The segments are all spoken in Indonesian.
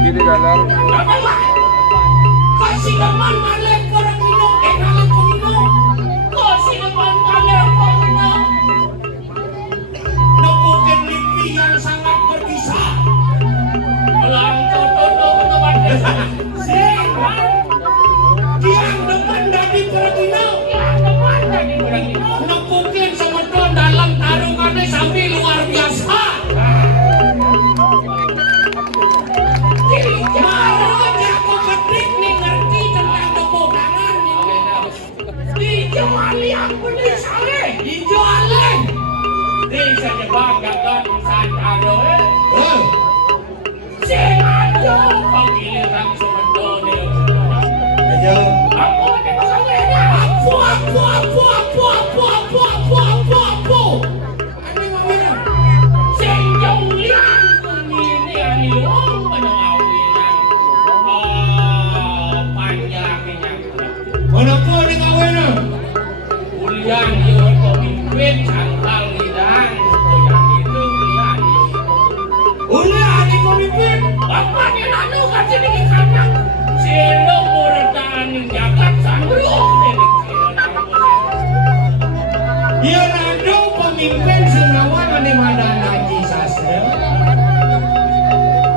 Gini dalam. naman malik parang minum kalau minum kok sinaman kalian minum nabukin lipi yang sangat berbisa pelan toto teman sing tiang depan dari pergino nabukin semeton dalam tarungannya sambil luar biasa yang benih sale hijau aleng desa jebagakan usaha ado sing ado panggilan sementone aja aku nek kawena apu ane ngawena sing jaulian kumini ani long panangawinan panjangnya ono po ning ngawena yang yun pemimpin sangkal lidang yang itu lihat ulian di pemimpin bapak ni nanu kasi ni kikanyang sino murataan yung jagat sanggulong iya nanu pemimpin sinawan ni madana Jesus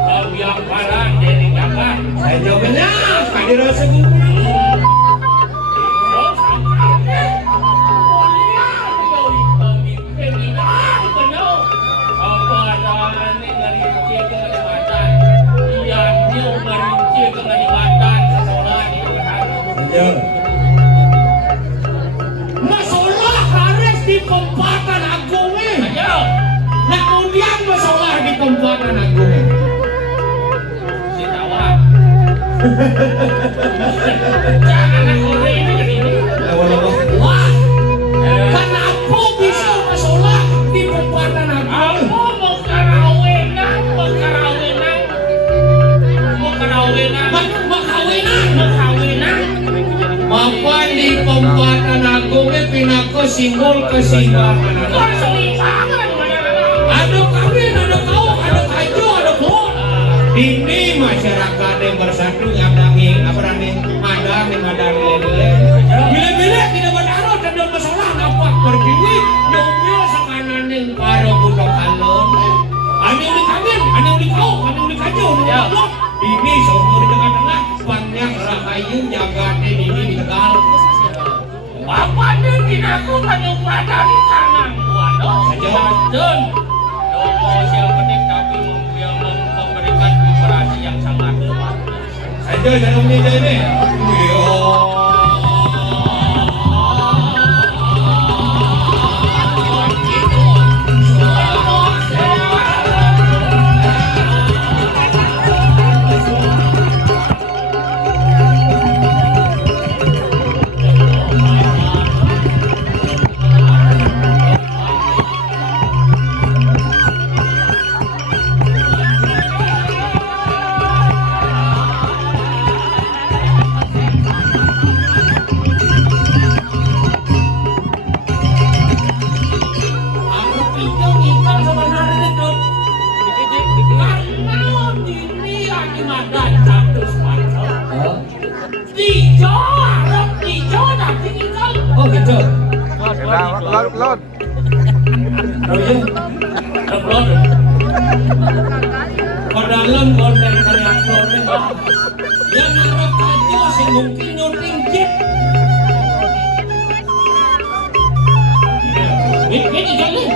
kabiang parang dari jagat saya jawabnya kadira segumpul masalah harus di Kabupaten Agung nah kemudian masalah di Kabupaten Agung Sitawa jangan aku ini wah kenapa bisa masalah di Kabupaten Agung mau karawinan Bapak di Kabupaten Agung pinako simbol keseimbangan. Ada kawin, ada kau, ada kaju, ada pun. Ini masyarakat yang bersatu ngadangi, madangi lele. Bila-bila tidak berdarah dan ada masalah dapat berdiri, nyomyo sakanan yang karo budak kalon. Ada yang dikawin, ada yang dikau, ada yang dikaju, ada yang ini seumur di tengah-tengah banyak rahayu jagate ini di Tegal. Bapak ni dinaku kanyang pada di kanan. Waduh, saja. Domo siya penik tapi memberikan vibrasi yang sangat luar biasa. Saja dalam meja ini. Oh gitu. Load. Upload. Dalam konten kreator yang naruh kajo sih mungkin nyuting jeep. Ini jalan.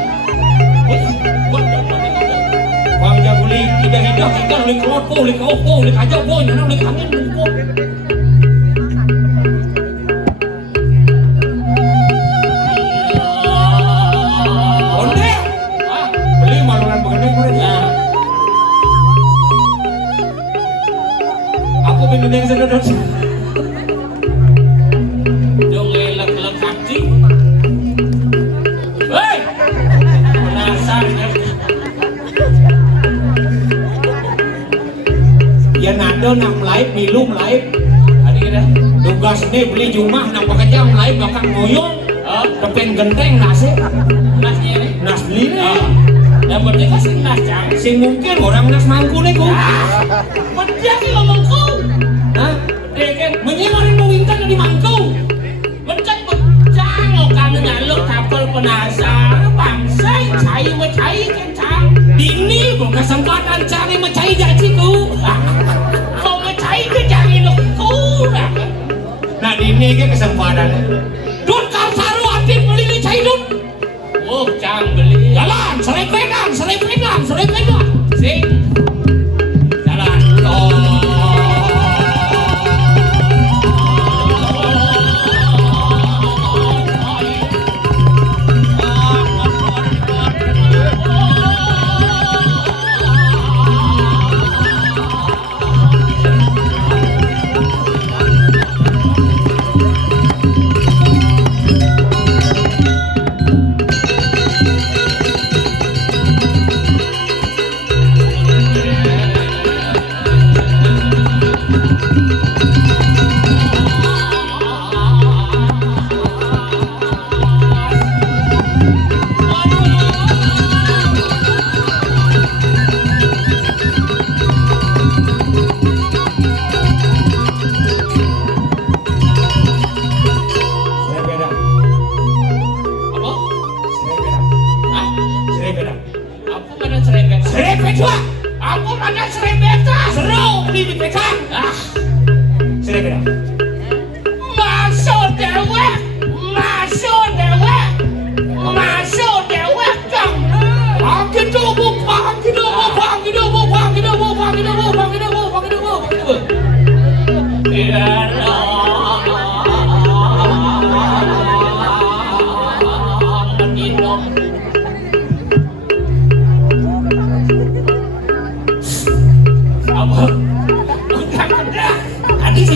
Bang jabuli hidah ikan oleh kelopo, oleh kaupo, oleh kajo boy, oleh kangen lupo. Yang sedot dong elak-elak kaki hei penasaran ya nado nak live milum live tadi kita tugas ini beli jumah nak pekerjaan live bakal ngoyong kepen genteng nasi nasnya ini nas beli nih yang penting kasih nas cang sing mungkin orang nas mangku nih ku penting ngomong kau menyimarin ini ke kesempatan. Dut Karsaru adit beli cai dut. Oh, cang beli. Jalan, serepedan. Sing. Jalan.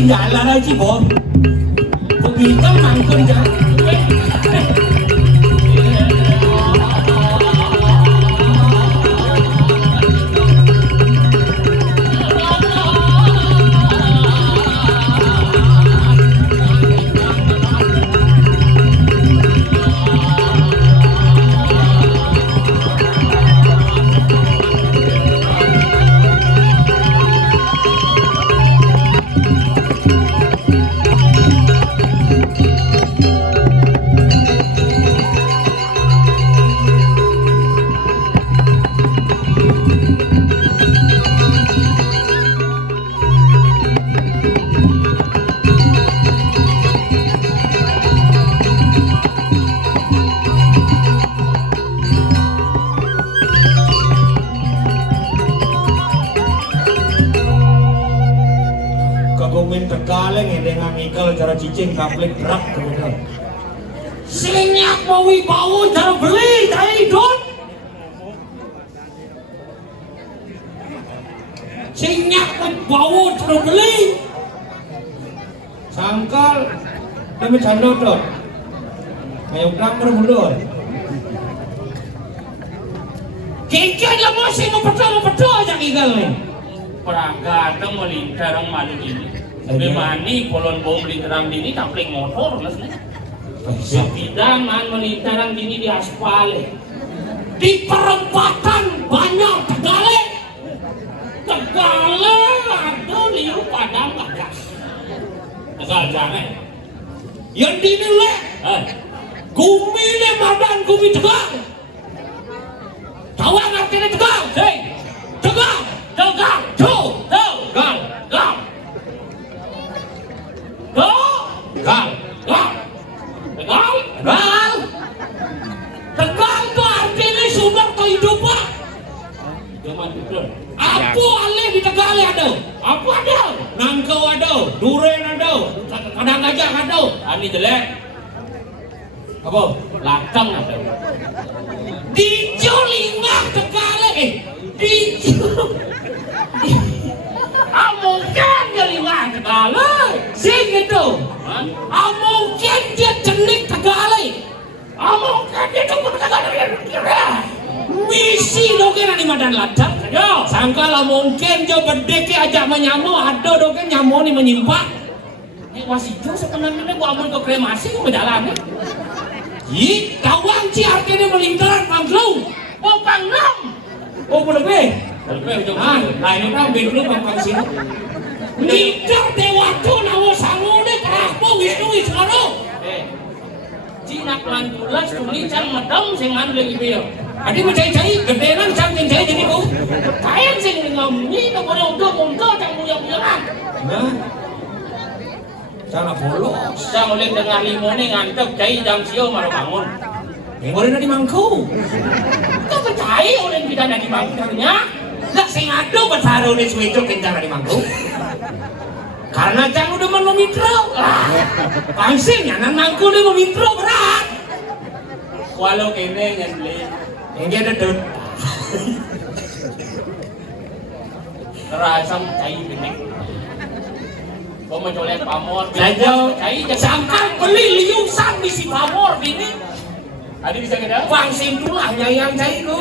Jalan aja bom, begitu mangkun jalan. Cara cicing kaplik berat kemudian selinyak mau wibawa cara beli dari dot selinyak wibawa cara beli sangkal demi candot dot ayo kamar mundur kicin lah masih mau pedo aja igal nih perangkat dong melintar orang malu ini Bemani kolon bom di terang dini kapling motor lah sih. Sebidang man melintaran dini di aspal. Di perempatan banyak Tegale aduh liu padang bagas. Tegal jangan. Yang dini leh. Gumi le madan gumi Tegal. Tawang artinya Tegal. Tegal. Tegal itu artinya sumber kehidupan. Apa alih di Tegal ada? Apa ada? Nangkau ada, duren ada, kadang gajah ada. Ani jelek. Apa? Latang ada. Diculingah Tegal mungkin jelingah Tegal. Sing itu. Mungkin dia jenik Tegal. Mungkin dia cuma Tegal. Misi dogen ani madan ladang. Yo, sangkala mungkin jo bedeke ajak menyamu ada dogen nyamu ni menyimpak. Ni wasijo sebenarnya gua amun ke kremasi ke jalan. Yi, kawang ci artinya melingkaran pangglung. Oh pangglung. Oh boleh. Lain orang bingung pangkang sini. Nikah dewatu nawa salune kerahmu Wisnu. Cina pelantulas tuli can medong sing mandeng ibu yo. Adi mencai-cai gedenan can mencai jadi ku. Kayak sing ngomni no boleh untuk cang buyang-buyangan. Sana polos. Sang uling tengah limone ngantep cai jam sio maro bangun. Yang orang di mangku. Kau percaya uling pidana di mangkunya? Lah sing ado besar udah suwecok kencang di mangku. Karena cang udah mau mitro. Pangsing nyanan mangku udah mau mitro berat. Walau kene nyembeli. Yang ada dun. Rasam cai benek. Kau mencolek pamor. Saja Cai sangkal beli liusan bisi pamor ini. Ada bisa kena? Pangsing tulah nyayang cai ku.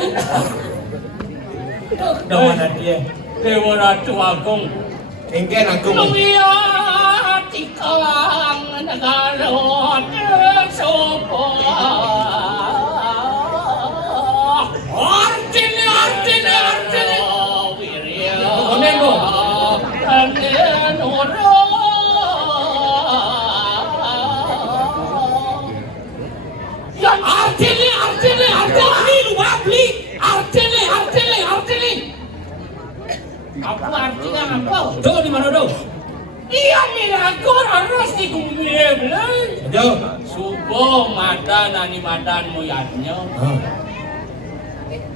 Mana dia? Dewa Ratu Agung. Engken aku. Luya tikalang nagarot sopo. Artine. Wirya. Konen mo. Konen ora. Yan artine. Lu abli. Artine. Apa artinya apa? Do di mana do? Iya nih aku harus digumbil. Do. Subuh madan ani madan moyatnya. Ah.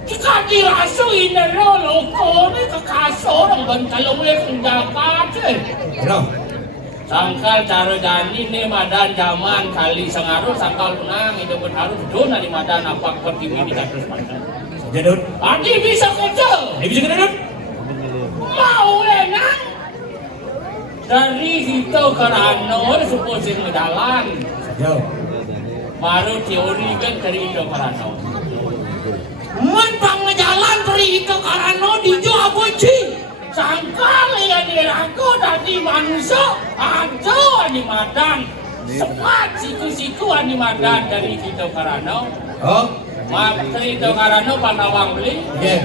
Jika dirasu ini loko ni kekasor ang bantalong lekong jakat. Do. Sangkal cara jani ni madan zaman kali sangaro sangkal lunang itu berharus doon ani madan apa pertiwi di terus madan. Jadut. Adi bisa kerja. Ini bisa kena do? Mau enang dari itu karano supposing medalan Do. baru teori kan dari itu karano Mantang ngejalan dari itu karano di Jawa Boci. sangkal ya diraku dari manusia aja di madan sepat siku-siku di madan dari itu karano Oh. materi itu karano panawang beli Iya.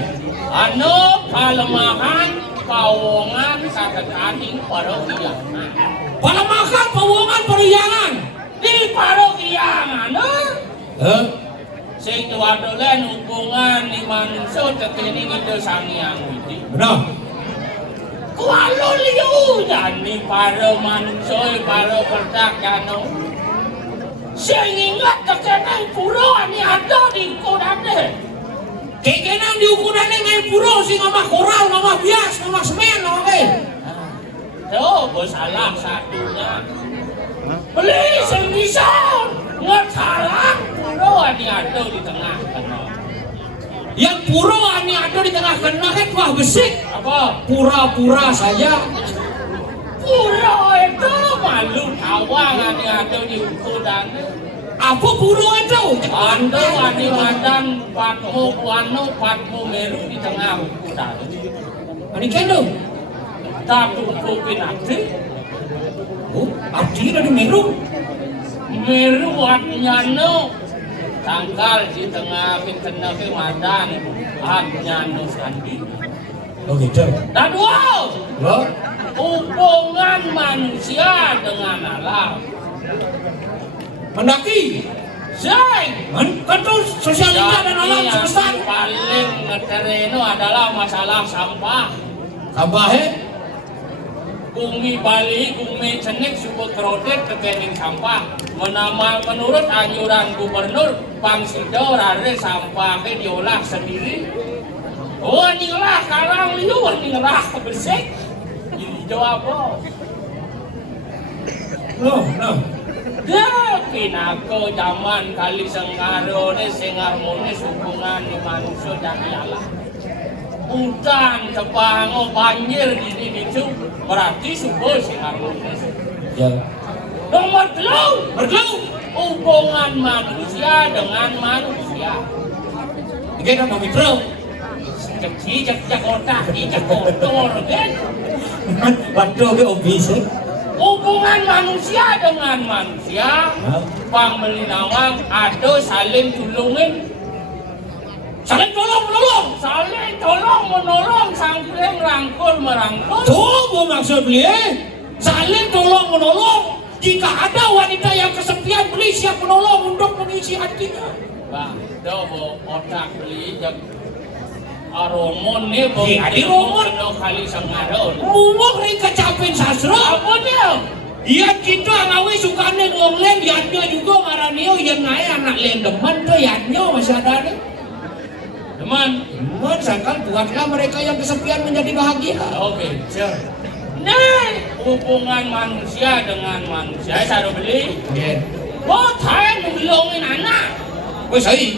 anu palemahan pawongan saketaning parokian. Palemahan pawongan periangan. Di parokian, Heh. sing wadolan hubungan di manusia tekini itu sangiang itu. Benar. Kualo liu jani paro manusia paro pertakano. Sing ingat tekini puro ani ada di kodane. Kekenang diukurannya ngayon puro sing ngomah koral, ngomah bias, ngomah semen, ngomah ke. Tuh, bos salah satunya. Beli sing bisa nggak salah puro ani ada di tengah kena. Yang puro ani ada di tengah kena kan wah besik. Apa? Pura-pura saja. Puro itu malu tawang ani ada di ukuran. Apa puro itu? Ando ani madan patmu meru di tengah ukuran. Ani kendo. Tapi kupin abdi. Oh, abdi ada meru. Meru artinya no. Tangkal di tengah kena ke madan artinya no sandi. Oh gitu. Dan wow, Lo? hubungan manusia dengan alam. Mendaki. Say, Kan tuh sosialita dan alam yang semesta. paling ngetereno adalah masalah sampah. Sampah he? Bumi Bali, bumi cenik suku kerodet kekening sampah. Menurut anjuran gubernur, Pangsido rare sampahnya diolah sendiri. Oh, inilah karang liu, inilah bersih. Ini jawab. Loh. Ya, pinako zaman kali senggaro ne sing harmonis hubungan di manusia dan alam. Hutan, sepango, banjir di itu berarti subuh sing harmonis. Ya. Nomor 3, hubungan manusia dengan manusia. Ini kan mau mitro. Cek otak, cek kotor, kan? Waduh ke obis. Hubungan manusia dengan manusia, pambeli nawang ada saling tulungin, saling tolong menolong, saling rangkul merangkul. Tuh mau maksud beli. Saling tolong menolong. Jika ada wanita yang kesepian, beli siap menolong untuk mengisi hatinya. Bang, do otak beli jak aromon nih, Adi romon kali sengaron. Mumok ring kecapin sastra. Apa dia? Iya kita ngawi sukanya ngomong len yadnya juga maranio yang naik anak len demen tuh yadnya masih ada nih. Teman. Teman sangkal buatlah mereka yang kesepian menjadi bahagia. Oke, sure. Nah, hubungan manusia dengan manusia saya beli. Iya. Oh, saya nulungin anak. Oh saya.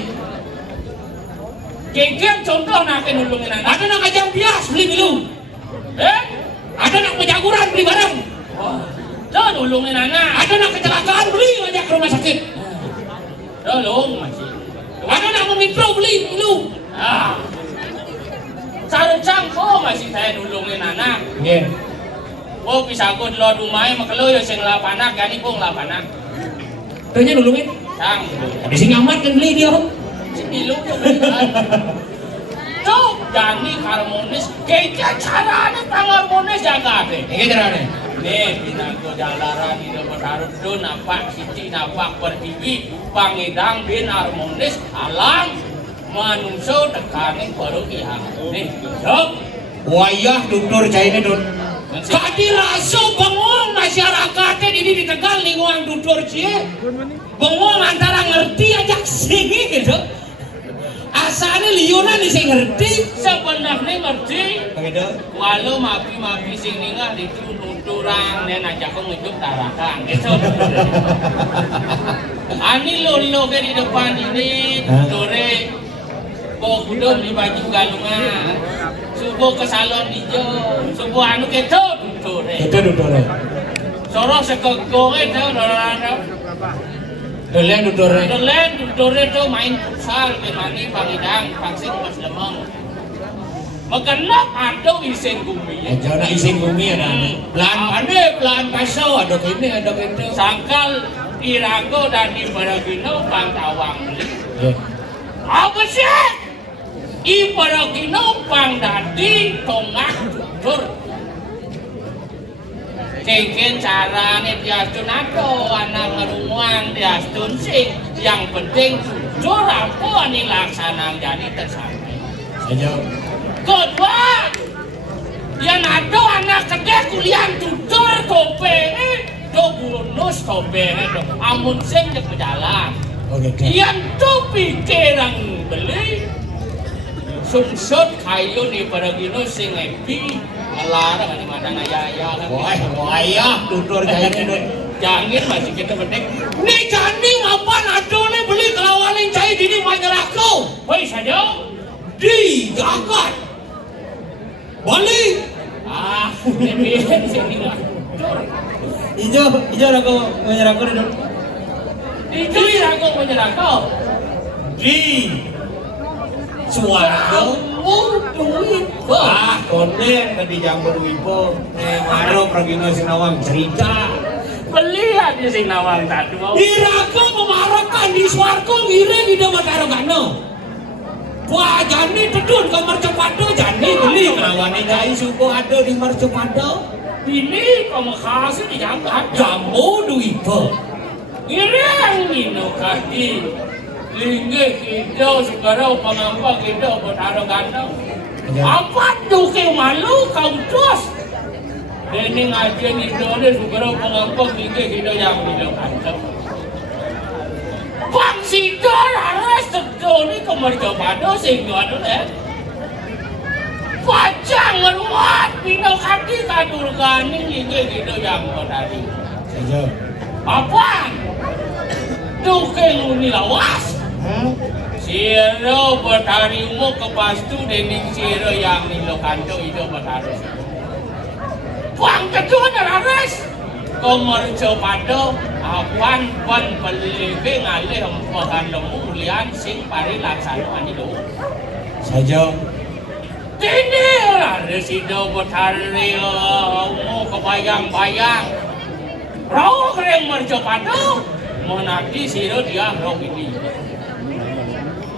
Kekek contoh nak nulungin anak. Ada nak kajang bias beli dulu. Ada nak penjaguran beli barang. Oh, dah nulungin anak. Ada nak kecelakaan beli ajak ke rumah sakit. Tolong masih. Ada nak memintro beli dulu. Ah, sarang ko masih saya nulungin anak. Iya. Oh, bisa ko lo dumay makalo yo sing lapanak, gani ko lapanak. Tanya nulungin. Sang. Ada sing amat kan beli dia. Ilong yung balikan. Tuh, jadi harmonis. Kaya caranya pang harmonis jaga deh. Ini caranya. Nih, pinangko jalaran di dapat harus do napak siji napak pertiwi pangidang bin harmonis alam manusia tekanin baru iya. Nih, sok. Wayah dokter cairnya dun. Kadi rasa bengong masyarakatnya ini di Tegal lingkungan dokter cie. Bengong antara ngerti aja singi gitu. Asalnya liunan di sing ngerti, Sebenarnya ngerti. begitu. Walau mapi sing ninggal itu nuturang dan ajak ko ngejuk tarakan. Gitu. Ani lolo ke di depan ini, dore kok di baju galungan. Subuh ke salon hijau, subuh anu keto dore. Itu dokter. Sorok sekegong itu dorang. Delen dokter. Delen dore itu main futsal kemani pangidang vaksin mas lemong. Maganap ada isen bumi. Aja nak isin bumi ada. Pelan pandai, pelan paso ada kini ada kini. Sangkal irago dan di Baragino pangtawang beli. Apa sih? I Baragino pangdadi tongak tutur. Kengken caranya dia tunato anak ngerumuan dia sih. Yang penting jujur apa nih laksana jadi tersampai. Saja. Kedua, dia nado anak kedua kuliah jujur topengnya, do bonus topengnya do. Amun sing de berjalan. Oke. Yang tuh pikiran beli, sungsut kayu di Baragino sing happy, melarang di mana ayah kan. Wayah dokter cairnya dun. Jangan masih kita penting. Nih jani apa nado nih beli kelawanin cair di Majalako. Woi saja, Di jagat. Balik. ah, lebih sini lah. Ijo aku menyerahku dulu. Itu aku menyerahkan. Di Suwargo. Duit. Konten tadi jamur wipo. Maro Pragino Sinawang cerita. Beli aja sing nawang tadu. Irago memarakan di Suwargo ngiring di dapat arogano. Wah jani tedun ke Mercopado jani beli kelawane jai subuh ada di Mercopado. Ini kamu kasih dijaga. Jamu duipo. Ireng nino kaki. Lingge kita sekarang pengampak kita bertaruh ganteng. Apa tuh ke malu kau terus? Ini ngaji ni dole sekarang pengampak lingge kita yang bilang ganteng. Bang Sidor harus tentu ni kemercobaan sehingga tu eh. Pajang meruat pinau kaki kadur gani lingge kita yang bertadi. Saja. Apa? Tukeng ni lawas. Siro bertarimu ke pastu dening siro yang nilo kanto itu bertaruh. Puang kedua narares. Komerco pado awan pan pelebe ngalih makan lemu lian sing pari laksana anido. Saja. Tini ada sido bertari mau kebayang-bayang. Rau kering merco pado menanti siro dia rau ini.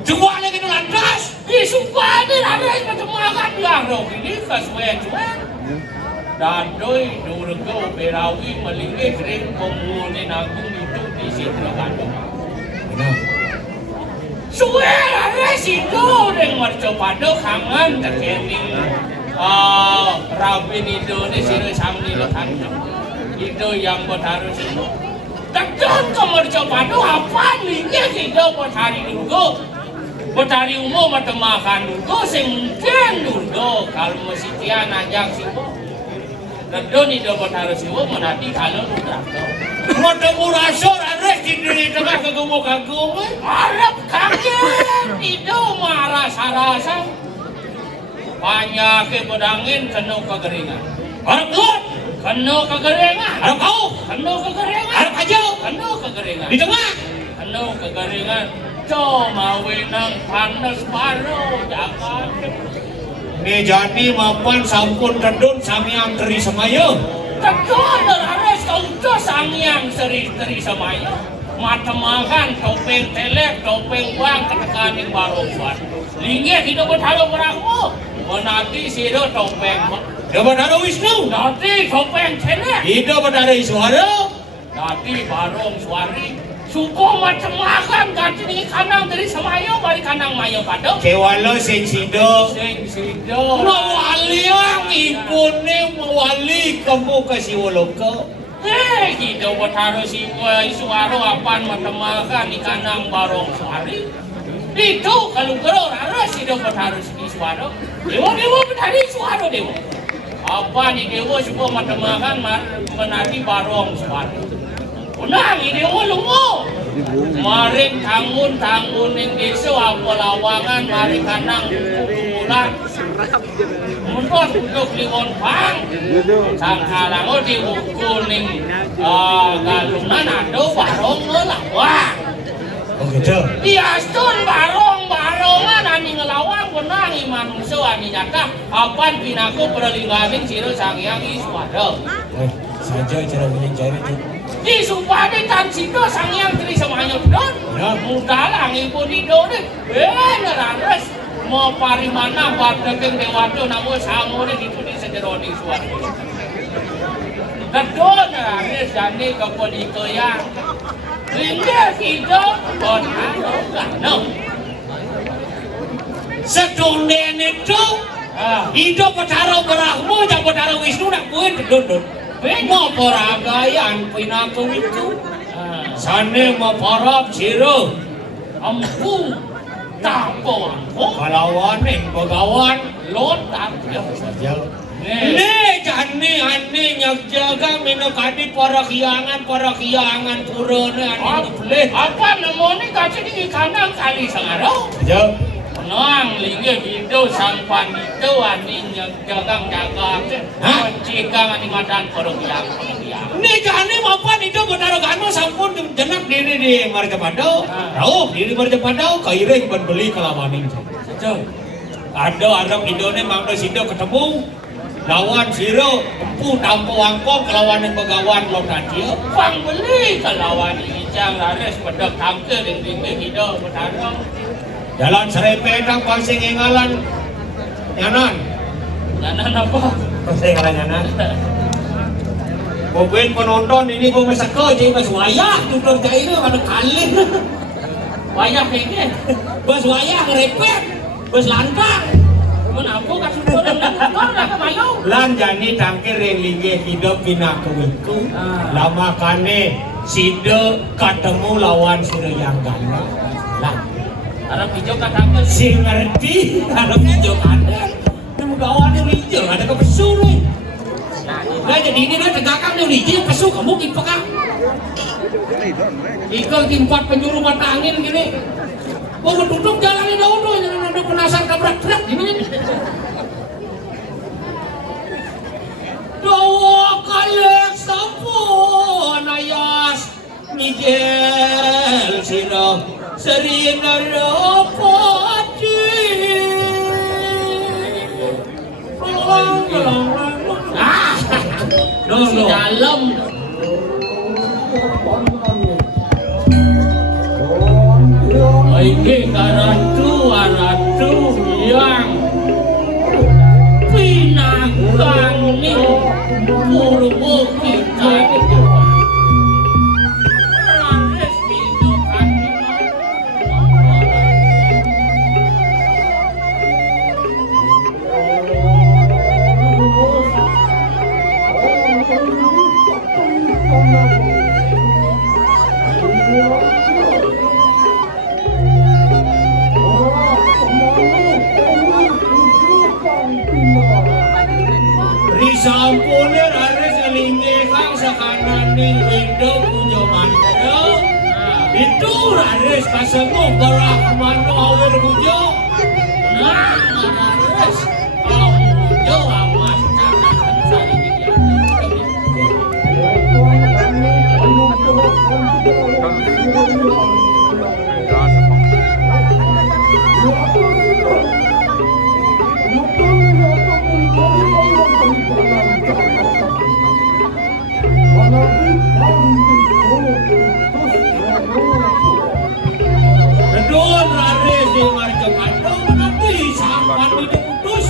Jumpa lagi tu lantas, disuka ni lantas macam makan dia rau ini kesuwen-suwen. Dadoi durgo berawi melingkih kering komune nagung itu di situ kan. Suwe lantas itu dengan mercopado kangen terkening. Rabin itu ni siro sambil lo kangen. Itu yang buat harus itu. Takkan kamu dicoba tuh apa linya kita buat hari dulu. Buat hari umum atau makan dulu, mungkin dulu kalau masih dia najak sih. Tentu nih buat harus itu menanti kalau udah. Mau temu rasor ada di tengah kagum-kagum. Harap kaget itu marah rasa. Banyak pedangin kena kekeringan. Harap kuat. Kena kekeringan. Harap kau. Kena kekeringan. Harap aja. Kena kekeringan. Di tengah. Kena kekeringan. Cuma wenang panas baru jangan. Ini jadi mapan sampun tendun samyang teri semaya. Tendun harus kau tuh samyang teri semaya. Mata makan topeng telek topeng bang ketekan yang baru buat. Linggih hidup berhalau beramu. Menanti sido topeng. Dapat ada Wisnu. Nanti topeng telek. Hidup berada suara. Nanti barong suari. Suko macam makan ganti ni kandang dari semayo bari kandang mayo kado. Kewalo sing sido. Mawali ang ipone mawali kamu kasih woloko. Kita buat harus suaro apaan macam makan di kandang barong suari. Itu kalau geror harus hidup buat harus di suaro. Dewa berhari suaro dewa. Apa nih dewa semua macam makan menanti barong suari. Unang ini ulungo. Maring tangun yang desa apa lawangan maring kanang bulan. Mundur untuk liwon pang. Sangkalang diukul ning galungan ada barong ngelawang. Oh gitu. Diastun barongan ani ngelawang benang manusia ani nyata. Apan pinaku perlingganing siro sangyang iswada. Saja cara mencari itu. Di supaya tan sido sangyang tri semuanya don. Mudah lang ibu di don. Bener ares. Mau pari mana pada keng dewato namun sangone itu di sejeroni suara. Kedon ares jani kepodi keyang. Linggih hidup don no. Sedunen itu hidup petaro berahmu dan petaro Wisnu nak buat don. Mau peragayan pinaku itu. Sana mau parab siro. Ampu tampon. Kalawan begawan lot tampil saja. Ne jani ane nyagjaga minokadi para kiangan purone ane boleh. Apa namanya kasih di kandang kali sangaro? Jauh. Nang linggih hidup sampan itu ani jagang mencikang ani madan porogiang. Ini jani mapan itu benarogan sampun jenak diri di Marjapando. Tahu diri Marjapando kairing beli kelawaning. Ada Arab Indone mangdo sido ketemu lawan siro empu tampo angkong kelawanan begawan lotadio. Pang beli kelawan ijang lares pedek tampil yang hidup benarogan. Jalan serempetang pangsing ingalan nyanan apa? Pangsing ingalan nyanan mobil penonton ini gue mesako jadi pas wayah tutur kayak ini ada kali wayah kayaknya pas wayah ngerepet pas lantang menampu kasih turun dan kemayu lan jani tangkir yang linggih hidup bina kewiku lama kane sida ketemu lawan sida yang ganda lan Arab hijau katakan si ngerti Arab hijau ada yang gawan yang hijau ada kepesu nih nah jadi ini dah tegakkan yang hijau pesu kamu kipakah ikan timpat penjuru mata angin gini mau tutup jalannya daun tuh jangan ada penasar kabrak-kabrak gini doa kalek sampun ayas Miguel sirah Serina rapati dong dalam ini karatu yang pinakan nih purwo kita ning window punya mandaro. Itu raris kasemu berak mano awal punya. Nah, Raris, kalau muncul awas cakakan saya dia. Kedon raris di marjo kandung nanti sampan diputus.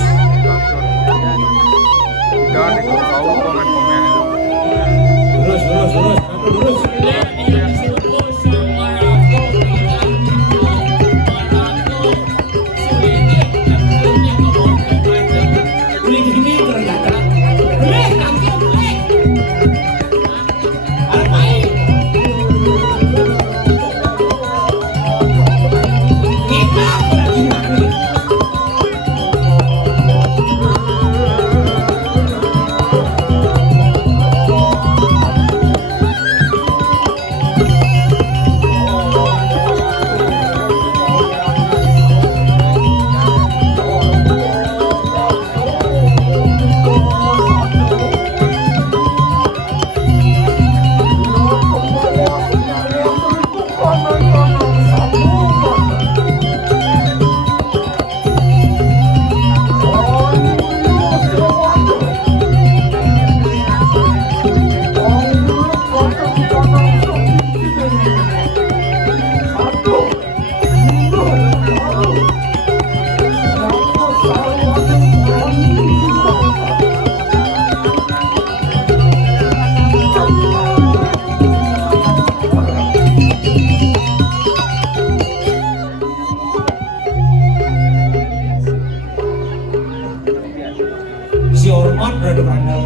Jangan ikut tahu komen-komen itu. Lurus. Dia suruh sama aku bilang aku sulit dan punya kemungkinan. Beli gini ternyata. Beli kaki beli. Alpai. Kita lagi makan. Si hormat berada pada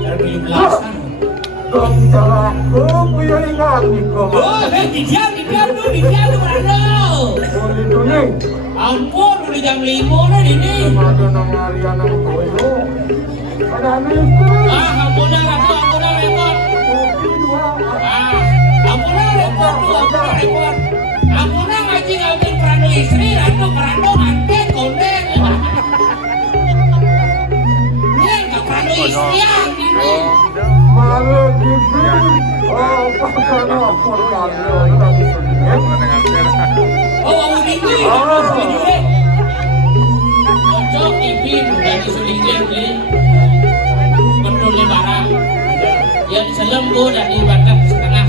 cara 17-an. Dan cara aku punya ingat nih kau. Oh, didiam dulu berada. Boleh tuning. Ampun, udah jam 5 dah ini. Ada nama Ariana Koyo. Ada itu. Ampunlah repot. Kopi dua. Ampunlah repot. Ampunlah ngaji ngawin peranu istri, ratu peranu manten konden. Ini nggak peranu istrian ini. Malu dibeli. Oh, pakai apa kalian? Tadi sudah. Oh, mau tinggi. Ojo ibi udah disulingin beli. Betul lebaran. Yang selembut dan dibatak setengah.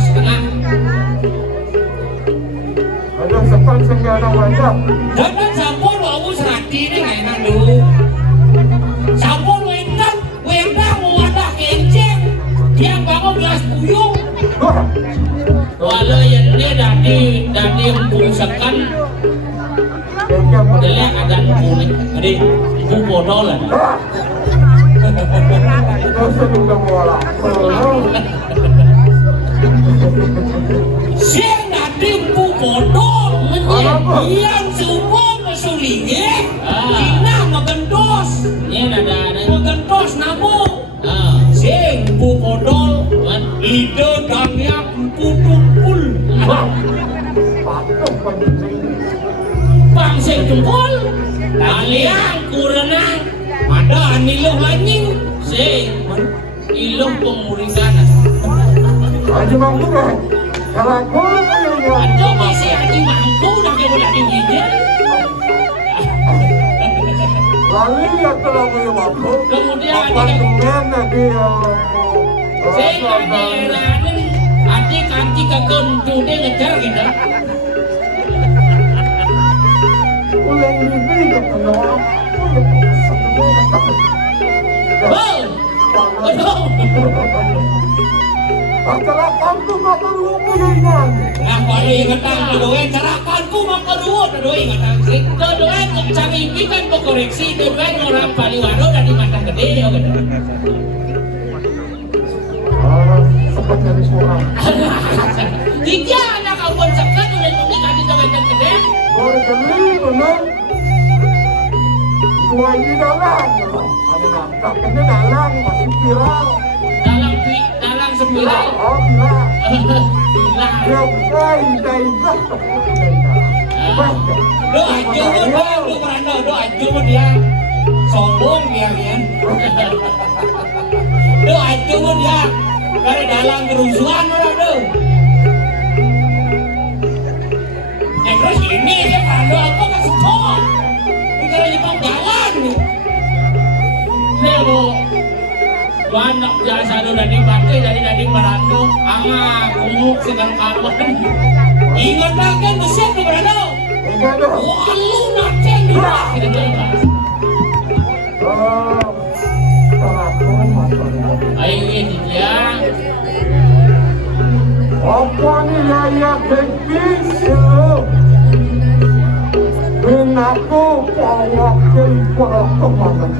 Ada sepan senggana wajah. Dan sampun mau serati ini enak dulu. Sampun wendang wadah kencing. Dia bangun gelas puyung. Walau yang ini dari membungsakan delek ada kulit. Jadi itu bodoh lah. Kita sudah bola. Siang nanti bu bodoh yang subuh mesulingin. Cina magendos. Ini ada. Magendos namu. Siang bu bodoh. Ide dangnya kumpul. Patut penting. Bang sejempol. Kalian kurenang. Ada anilung lanying. Ilong pemuringan. Aja mampu deh. Kalau aku punya Ada masih ada mampu dan dia boleh digigit. lalu yang telah punya mampu. Kemudian Apa ada kemana dia? saya ngeranin adik kanci kegentu dia ngejar gitu. Ulang ini yang kenal. Bang, betul. Antara kamu nggak perlu punya ingat. Apa ingatan kedua carakanku maka dua ingatan. Kedua cari ikan koreksi kedua orang paliwado dan di mata gede ya gitu. Sempat dari seorang. Tiga anak kawan sekat udah menikah di tangan gede. Baru beli benar. Dua ini dalam. Ada nangkap ini dalam masih viral. Dalam bilang. Oh, bilang. Bilang. Ya, baik, baik, Lo aja lo merana, lo aja dia sombong dia kan. Lo aja dia dari dalam kerusuhan orang lo. Ya terus ini dia merana apa kan semua. Kita lagi mau jalan. Lego. Anak biasa do dari pakai dari merana. Ama kumuk sedang kawan. Ingat kan mesin lo merana. Wah lu nacen dia. Ayo ini dia. Apa ni layak begitu? Mengaku pawakan para teman.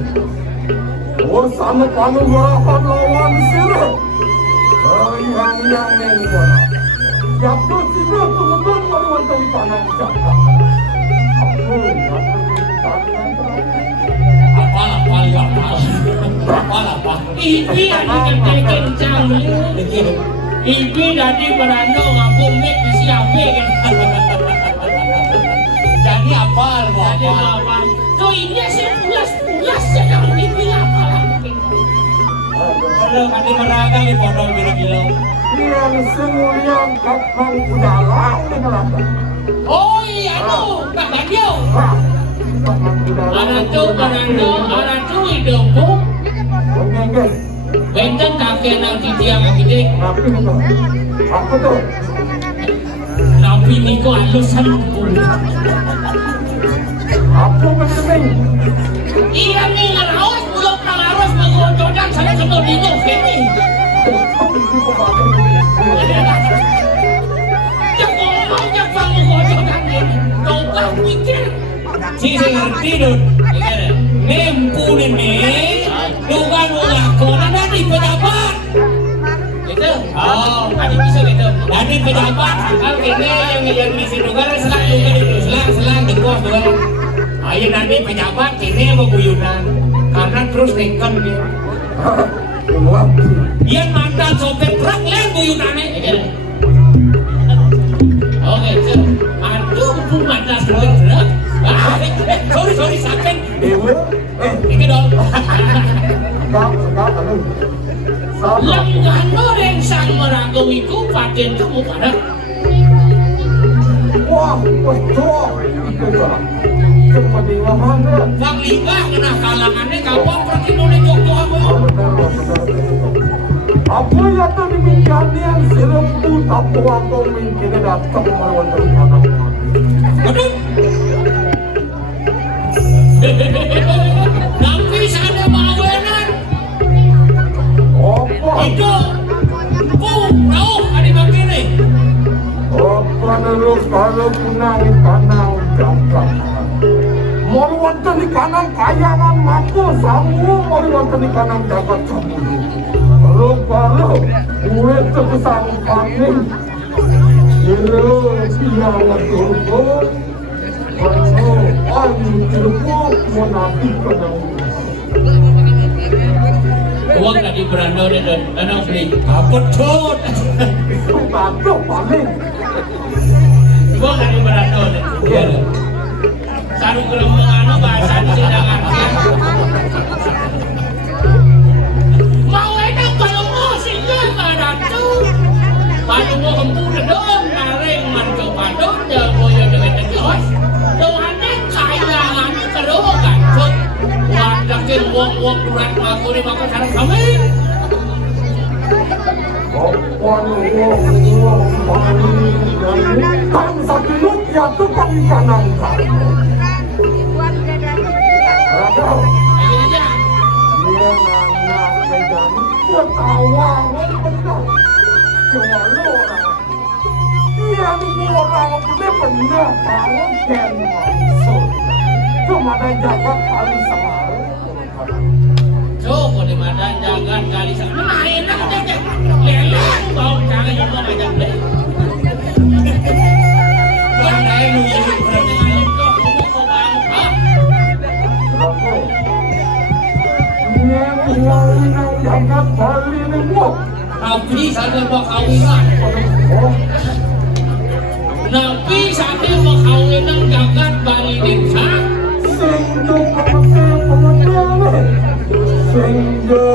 Oh sana panu berahan lawan sini. Yang menggora. Jatuh sini teman-teman meriwayatkan di kanan jatuh. Apa? Ibi ada kencang. Ibi tadi merana ngapung mek siapa kan? Jadi apa lo Jadi apa? So ini saya pulas sedang ibi apa lagi? Kalau kami meraga di pondok bilang-bilang. Yang semuanya kakang udalang dengan Oh iya tu, Kak Bandio. Anak tu hidupku. Benteng kakek nanti dia ngakide. Apa tu? Nabi ni ko alusan pun. Apa macam ni? Iya ni ngaraos bulok ngaraos mengojodan sana kena bingung kini. Jangan bang mengojodan ni. Kau bang mikir. Si saya ngerti dong. Nempu ini, dugaan mengaku nanti pejabat. Gitu. Oh, tadi bisa gitu. Nanti pejabat, kalau ini yang ngisi dugaan selang itu, selang di kos dugaan. Ayo nanti pejabat ini mau guyunan, karena terus nekan dia. Dia mantan sopir truk lain guyunannya. Oke, so, aduh, pun mantan sopir truk. Sorry, sakit. Dewa? Ini dong. Langgano rin sang maragawiku patin kamu pada. Wah, betul. Cuma di mana? Bang Limbah kena kalangannya kapok pergi nuli Jogja aku. Apa yang tadi demikian serempu tapu aku mungkin datang melawan tanah. Aduh. Tapi sana mawenan. Apa? Itu. Tahu ada begini. Apa nerus kalau kunang kanang jangkang. Moriwanten di kanan kayangan mampu samu moriwanten di kanan jagat samu. Baru gue terbesar panik. Ilo siang turbo. Baru angin turbo menapi kenang. Uang tadi berandau dan anak beli. Apa tuh? Batuk panik. Uang tadi berandau dan. Sarung gelembung anu bahasa di sidangan. Mau enak kalau mau singgah ada tuh. Kalau mau hempu dong, naring mantu padu jangan boyo dengan tegas. Tuhannya sayangannya kedua kan. Wadakin uang durat aku ni makan sarung kami. Kan satu luk ya tu kan kanan kan. Ada. Ayo aja. Dia nak pegang buat awang betul. Cuma lu orang. Dia ni orang benar tahu kan maksud. Cuma ada jaga kali sama. Coba di mana jangan kali sama. Nah enak aja. Lelang bau jangan yang mau ngajak beli. Bang Ayu yang berarti. Dia punya jaga kali ni buat. Tapi bisa ada kawinan. Nabi sana kawinan jagat Bali Desa. Sehingga pemenang sehingga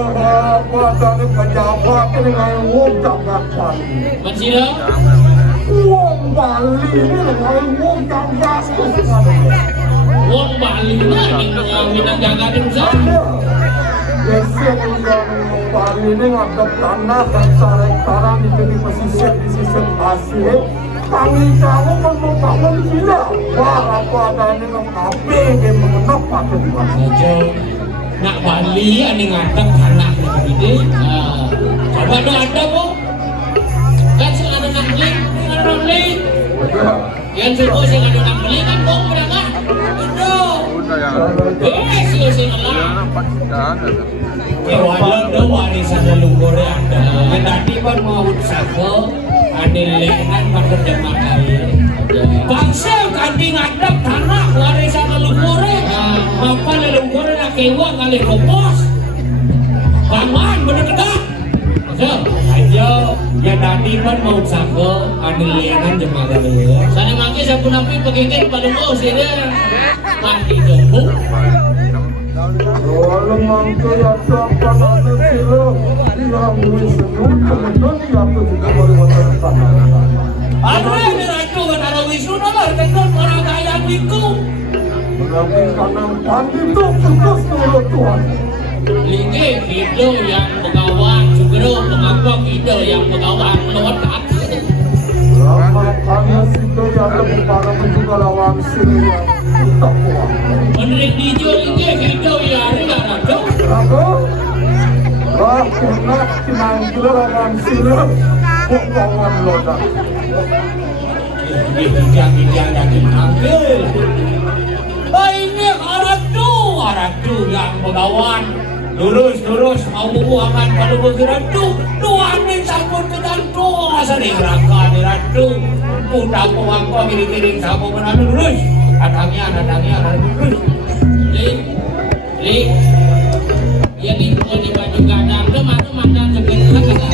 pada pejabat dengan wong jagat Bali. Masih Wong Bali ini dengan wong jagat Wong Bali ning kawinan jagat Desa. Biasanya wong Bali ini ngadep tanah dan cara itu di pesisir pasir. Kami tahu membangun gila. Wah, apa adanya dengan api yang mengenok pakai di mana? Nak Bali ani ngadep tanah gede. Coba ada po. Kan sing ada nak beli, ada beli. Yang suko sing ada nak beli kan kok berapa? Itu. Una yang Sing Yan ang pagdaan. Walau do warisan leluhur ada. Yang tadi kan mau sako adil lenan bekerja makai. Bangsa kadi ngadep tanah warisan leluhur. Apa leluhur nak kewa kali kopos. Bangun bener dekat. So, ayo yang tadi kan mau sako adil lenan jemaah leluhur. sana mangke sa punapi pagiging palungo sila. Mati jombo. Kalau mangke ya siapa nanti sila yang wisnu kemudian jatuh juga baru masyarakat. Ano yung nirato kan araw Wisnu naman kandun orang kaya biku. Berarti kanang pandi itu tugas nurut Tuhan. Lagi itu yang pegawai Sugro mengapa itu yang pegawai lewat kaki. Karena situ yang lebih para juga lawan sini yang tak kuat. Menurut dijo ini itu ya hari araw. Lalu, karena kinangkila lawan sini bukangan lodak. Bijak-bijak dari manggil. Ini aratu yang pegawan. Lurus mau buangan kalau bergeraktu. Duanin sampun ke dantu. Sering raka di ratu. Puta puangko miring-miring sampun menalu lurus. Adangnya lurus. Li. Ya di baju gadang ke mana mandang sebenarnya.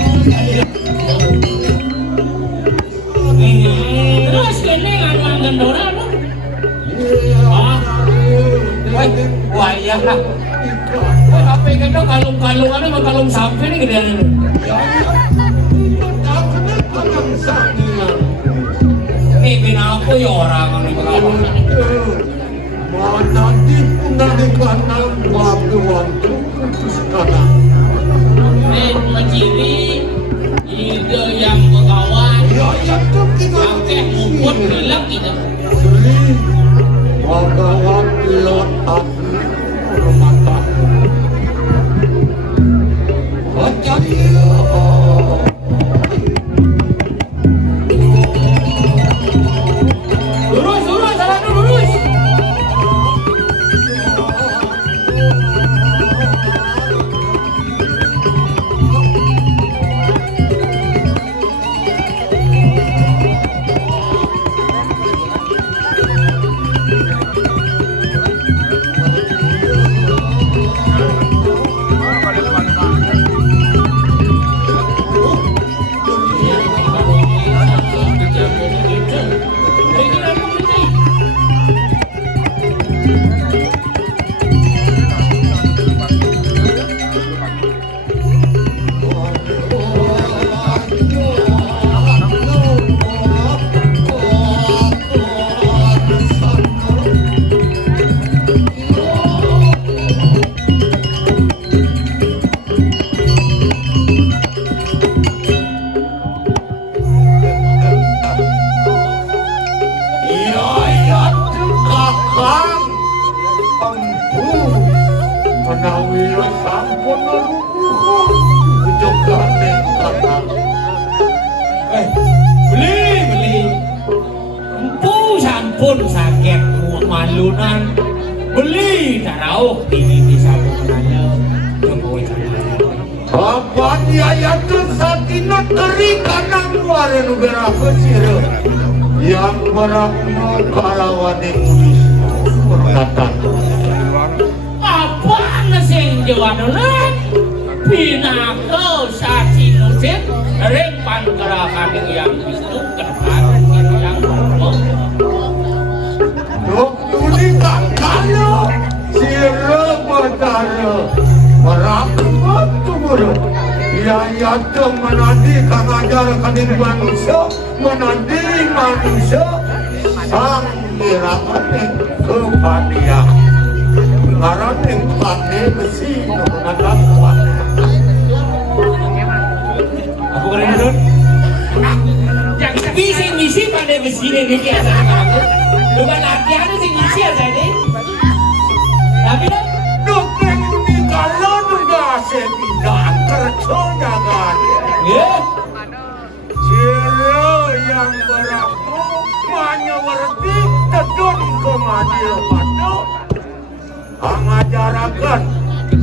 Terus kene nganu gendora lu. Wah iya lah. Apa itu kalung-kalungannya sama kalung sapi nih gedean lu. Nih bina aku ya orang nih berapa. Mana di kanan bagian itu sekarang. Nih menciri itu yang pegawai. Ya itu kita Oke, mumput bilang gitu. beli bagawan letak rumah tangga. Baca dia. Lurus, jalan dulu, lurus. Beli. Empu sampun sakit malunan. Beli taruh di sabun aja. Coba Apa dia yang tersatina teri kanang ware nugara kecil yang berakno kalawan Wisnu kata Apa sing jawadolan? Pinako sa sino Sip, rempan gerakan yang Wisnu kedepan yang bermau. Dok tulikan kalau sira bertara merapat tumuru. Ya tu menandi kang ajar kadin manusia, menandi manusia sang mirakan kepadia. Ngaran yang pande besi mengadap kuat. Aku keren Don. Yang misi pada besi ini kiasa aku. Bukan artinya sih misi aja deh. Tapi dong. Dokter ini kalau sudah tidak kerja jangan. Ya. Ciro yang beraku menyewerti tedun kemadian padu. Angajarakan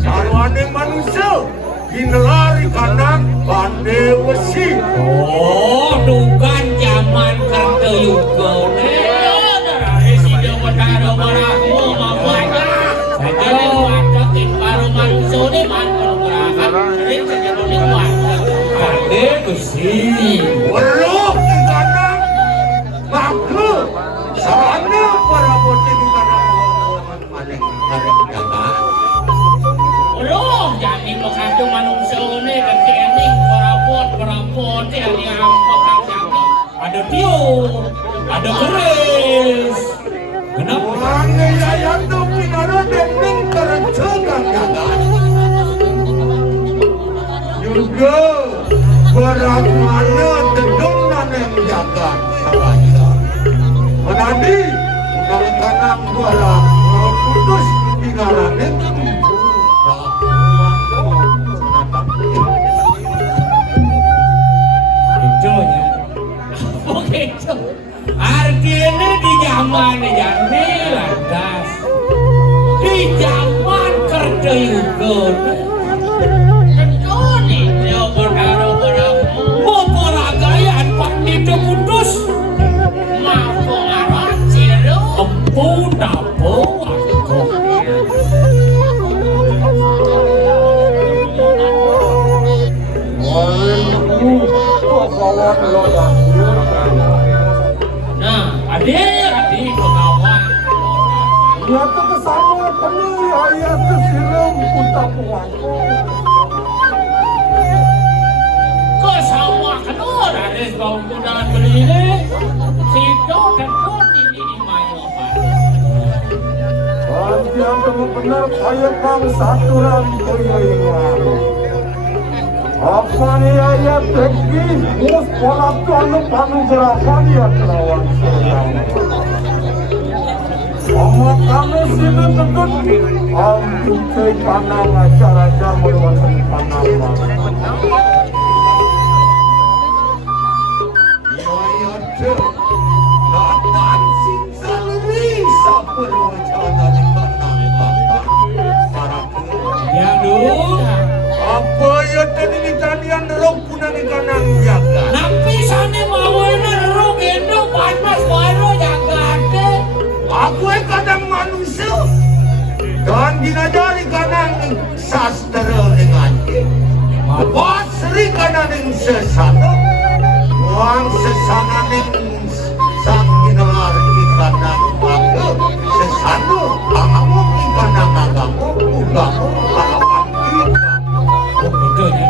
sarwane manusia hinelari kanang pande besi. Oh, bukan zaman kerja juga nih. Dari sini berkara beraku mamanya. Saja wadah baru manusia ni mantul gerakan. Sering saja nikmat. Pade besi. Belum di kanang maka sarana para botin kanang maling jaga. Loh, jadi mengandung manusia ni kekening perabot yang diampok jaga. Ada tio, ada keris. Kenapa? Orang yang tu pinara dendeng kerja jaga. Juga berat mana tedung yang jaga sarana. Menadi dari kanang berat putus di garane. Hijaunya. Oke, artinya di zaman yang lantas, di zaman kerja juga. Tentu ni dia berkara beraku. Peperagaian pak itu putus. Mampu ngarang ciro. Empu dapo aku. Nah, adik berkawan. Ya tu kesama kami ayat tu siram punta puangku. Kau sama kenal ada sebab kundangan beli ni. Sido dan kau ini di Mayopan. Yang kamu benar ayat bang satu ram koyo ingat. Apa ni ayat tegi mus pola tu anu panu gerakan ya kelawan sedang. Amat kamu sini tekun. Tukai panang acara merupakan panang. Ya tu, dapat singsal risa perwacana di panang bapak. Ya dong. Apa ya tadi ni talian rok punan di kanang jaga. Tapi sana mau neruk itu panas baru jaga ada. Aku kadang manusia dan dinajari kanang sastra dengan dia. Apa seri kanang sesana, uang sesana ning sang ginar kanang aku sesana kamu kanang agamu ugamu harapan kita. Oh bedanya.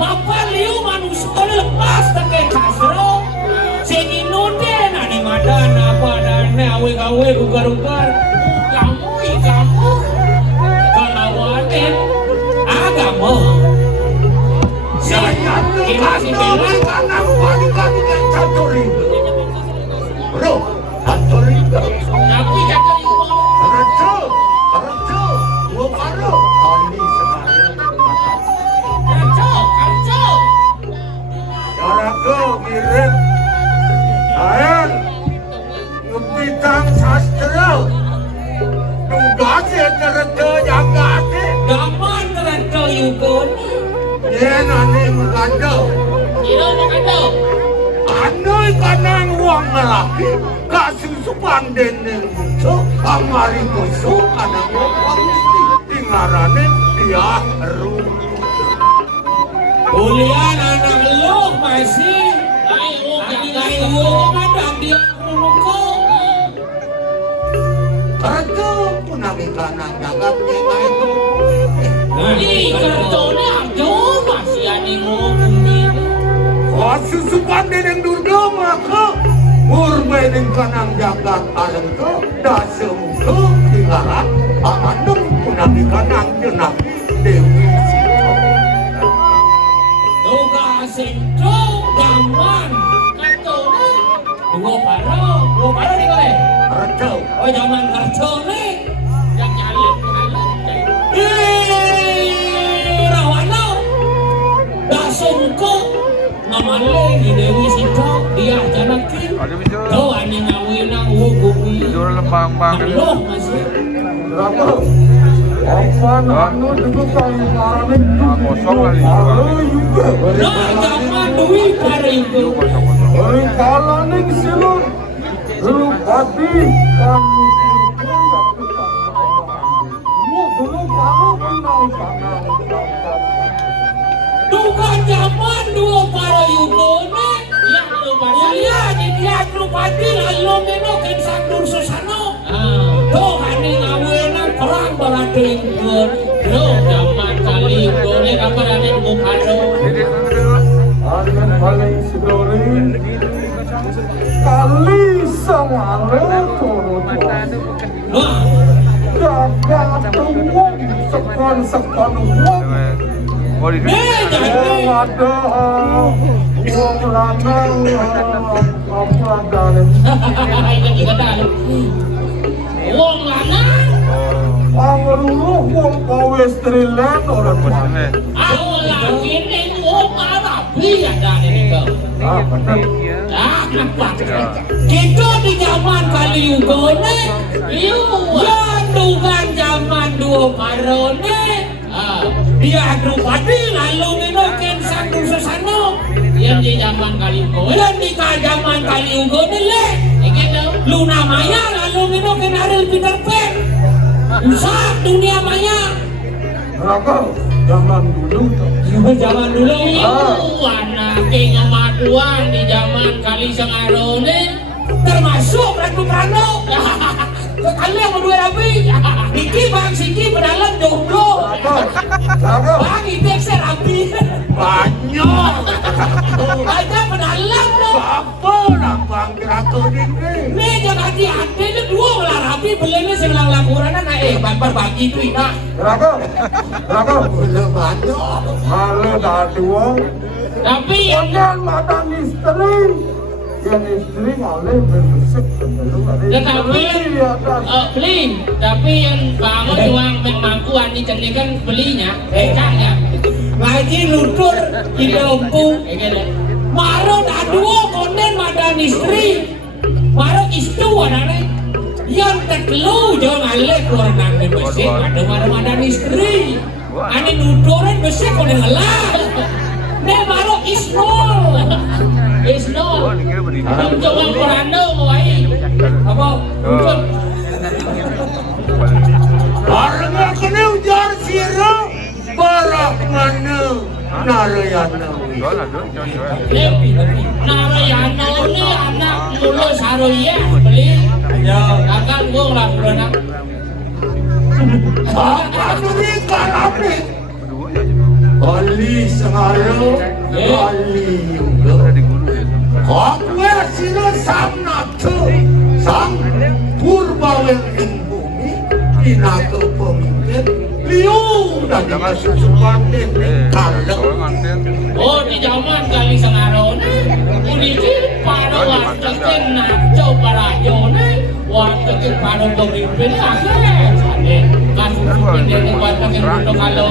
Mapa liu manusia lepas tak kasro. Sini noden ane madana padane awe-awe ugar-ugar. Kamu kelawanin Agama. Saya tu kanang kanang panikan dengan catori. Bro, catori. tapi jaga ibu. Kerja, dua paru. Kali sekali. Kerja. Cara ke mirip. Ayat, ngepitang sastra. Tugas yang kerja jaga hati. Gaman kereta yugon. Dia nanti mengandau. Kira mengandau. Andai kanang ruang lelaki, kasusupan dendeng muncul, amari musuh anak wong mesti. Tinggarane dia rumah. Ulian anak lu masih Ayo, Ayo ada dia menunggu. Kerja pun nami kanan jagat dia itu. Ih, kerjanya aja masih ada ngomongin. Susukan dengan durga maka Murmai dengan kanang jagat alam ke Dasem ke tinggalan Amanum pun nami kanang jenak Dewi Sito. Tuga sento gaman kerjanya dua paro nih kau Kerja oh zaman kerjanya yang nyalip rawana dasungko ngamale di Dewi Sito dia janaki Ada video. kau ani ngawinang hukumi Video lembang-bang itu. Allah masih Berapa? Apa nanu juga kali kemarin kosong kali. juga nah zaman duit pare itu Kosong-kosong. Hari kalaning silur Rupati kami belum kalau pinang kanang jagat Duga zaman dua para yugone ya lu bahaya di dia Drupadi lalu menoken sandur susano tuh hani ngawena perang balating gun lo zaman kali yugone kapan ada bukado Arian paling sidori kali samare toro wah jagat tuwong sepan wong Oh, di jadi wong ada wong lanang apa dalem ini juga tahu wong lanang Pangeruh wong kawes trilen orang mana? aku lagi nih wong Arabi ya dari itu Ah, betul. ah kenapa kita di zaman kali yugone ya dugaan zaman dua parone dia Drupadi lalu menoken sandur susano yang di zaman kali yugone dan di zaman kali yugone le Luna Maya lalu menoken Ariel Peter Pan rusak dunia maya Berapa zaman dulu tuh? Zaman dulu anak king amaduan di zaman kali sengarone termasuk Ratu Prano kalian berdua rapi Iki bang Siki berdalam jodoh Berapa? bang Itek saya rapi Banyak. aja berdalam dong Apa lambang Ratu ini? nih jangan hati-hati ini dua belah rapi belinya sebelah laporan bapak bagi itu ina Berapa? Berapa? belum banyak. Malu dari wong. tapi yang Jangan mata istri. Yang istri malah berbesek sebelum ada Tetapi istri atas. beli, tapi yang bangun uang memangkuan di kan belinya, becaknya. Ngaji lutur di lempu. Maro dua konden madan istri, maro istu adane. Yang teklu jangan alek keluar nang besek, ada maro madan istri. Ane nuturan besek konden ngelah. Ne maro isnol, isnol. Oh, dikira berdiri. Ang jawang korando mo ay. Apa? Ucap. Harga kena ujar sira. Barak mana narayana. Jual ada, jual. Narayana ini anak lulus Haroya beli. Akan gua ngelakuin anak. Apa ini karapi? Berdua aja. Kali sengaro, kali juga. Ada di guru ya. Kakwe sila sang natu, sang purbawen ing bumi, pinaka pemimpin, liu dan susukan ini kaleng. Orang anten. Oh di zaman kali sengaron, polisi pada waktu naco para jone, waktu pada pemimpin akhirnya. Kasus ini waktu untuk kalau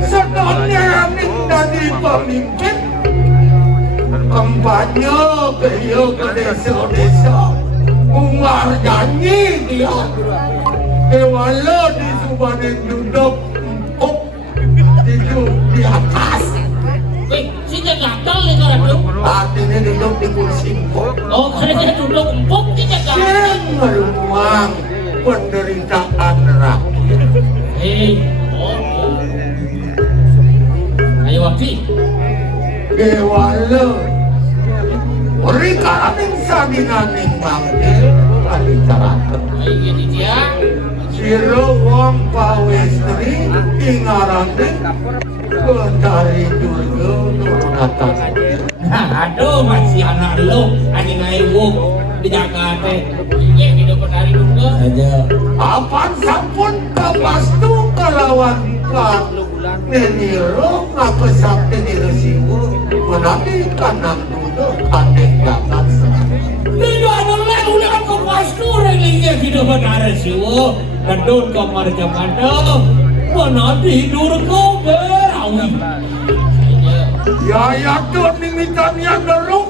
Sedangnya dari pemimpin, kampanye ke desa-desa, mengargani dia. Ewala di Subanen duduk empuk, duduk di atas. si jagatal nih kalau tuh. Artinya duduk di kursi empuk. Oh karena duduk empuk si jagatal. Yang meruang penderitaan rakyat. Hei, oh. Ayo waktu. Dewala Rikaning sadinaning manggil Alicarakan Ini dia. Siro wong pawestri Ingaraning Betari Durga Nurunatan Aduh masih anak lo, adi ngaiwuk dijaga teh. Iya video penari dulu. Aja. Apan sampun kapastu kalawan Pak Neniro ngapesakti diresiwo Menabi kanang dulu kaneng jagat Itu ada leh udah kan kau pastu relingnya kita benar siwo. Kadon kau marga pada, mana tidur kau berawi. Ya ya tuh nimitannya dorong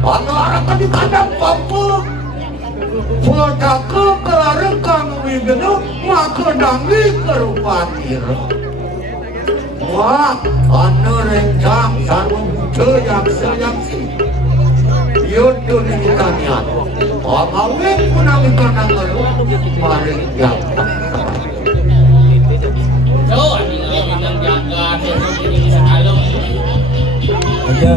Pangaraka di kandang papa Pojaka kelarekan wigeno Maka dangi kerupanir Wah, anu rencang sarung yang si Yodo nimitannya Pangawin punang ikanang ngeru Maring jatah So, ini yang jaga ini selalu. Aja.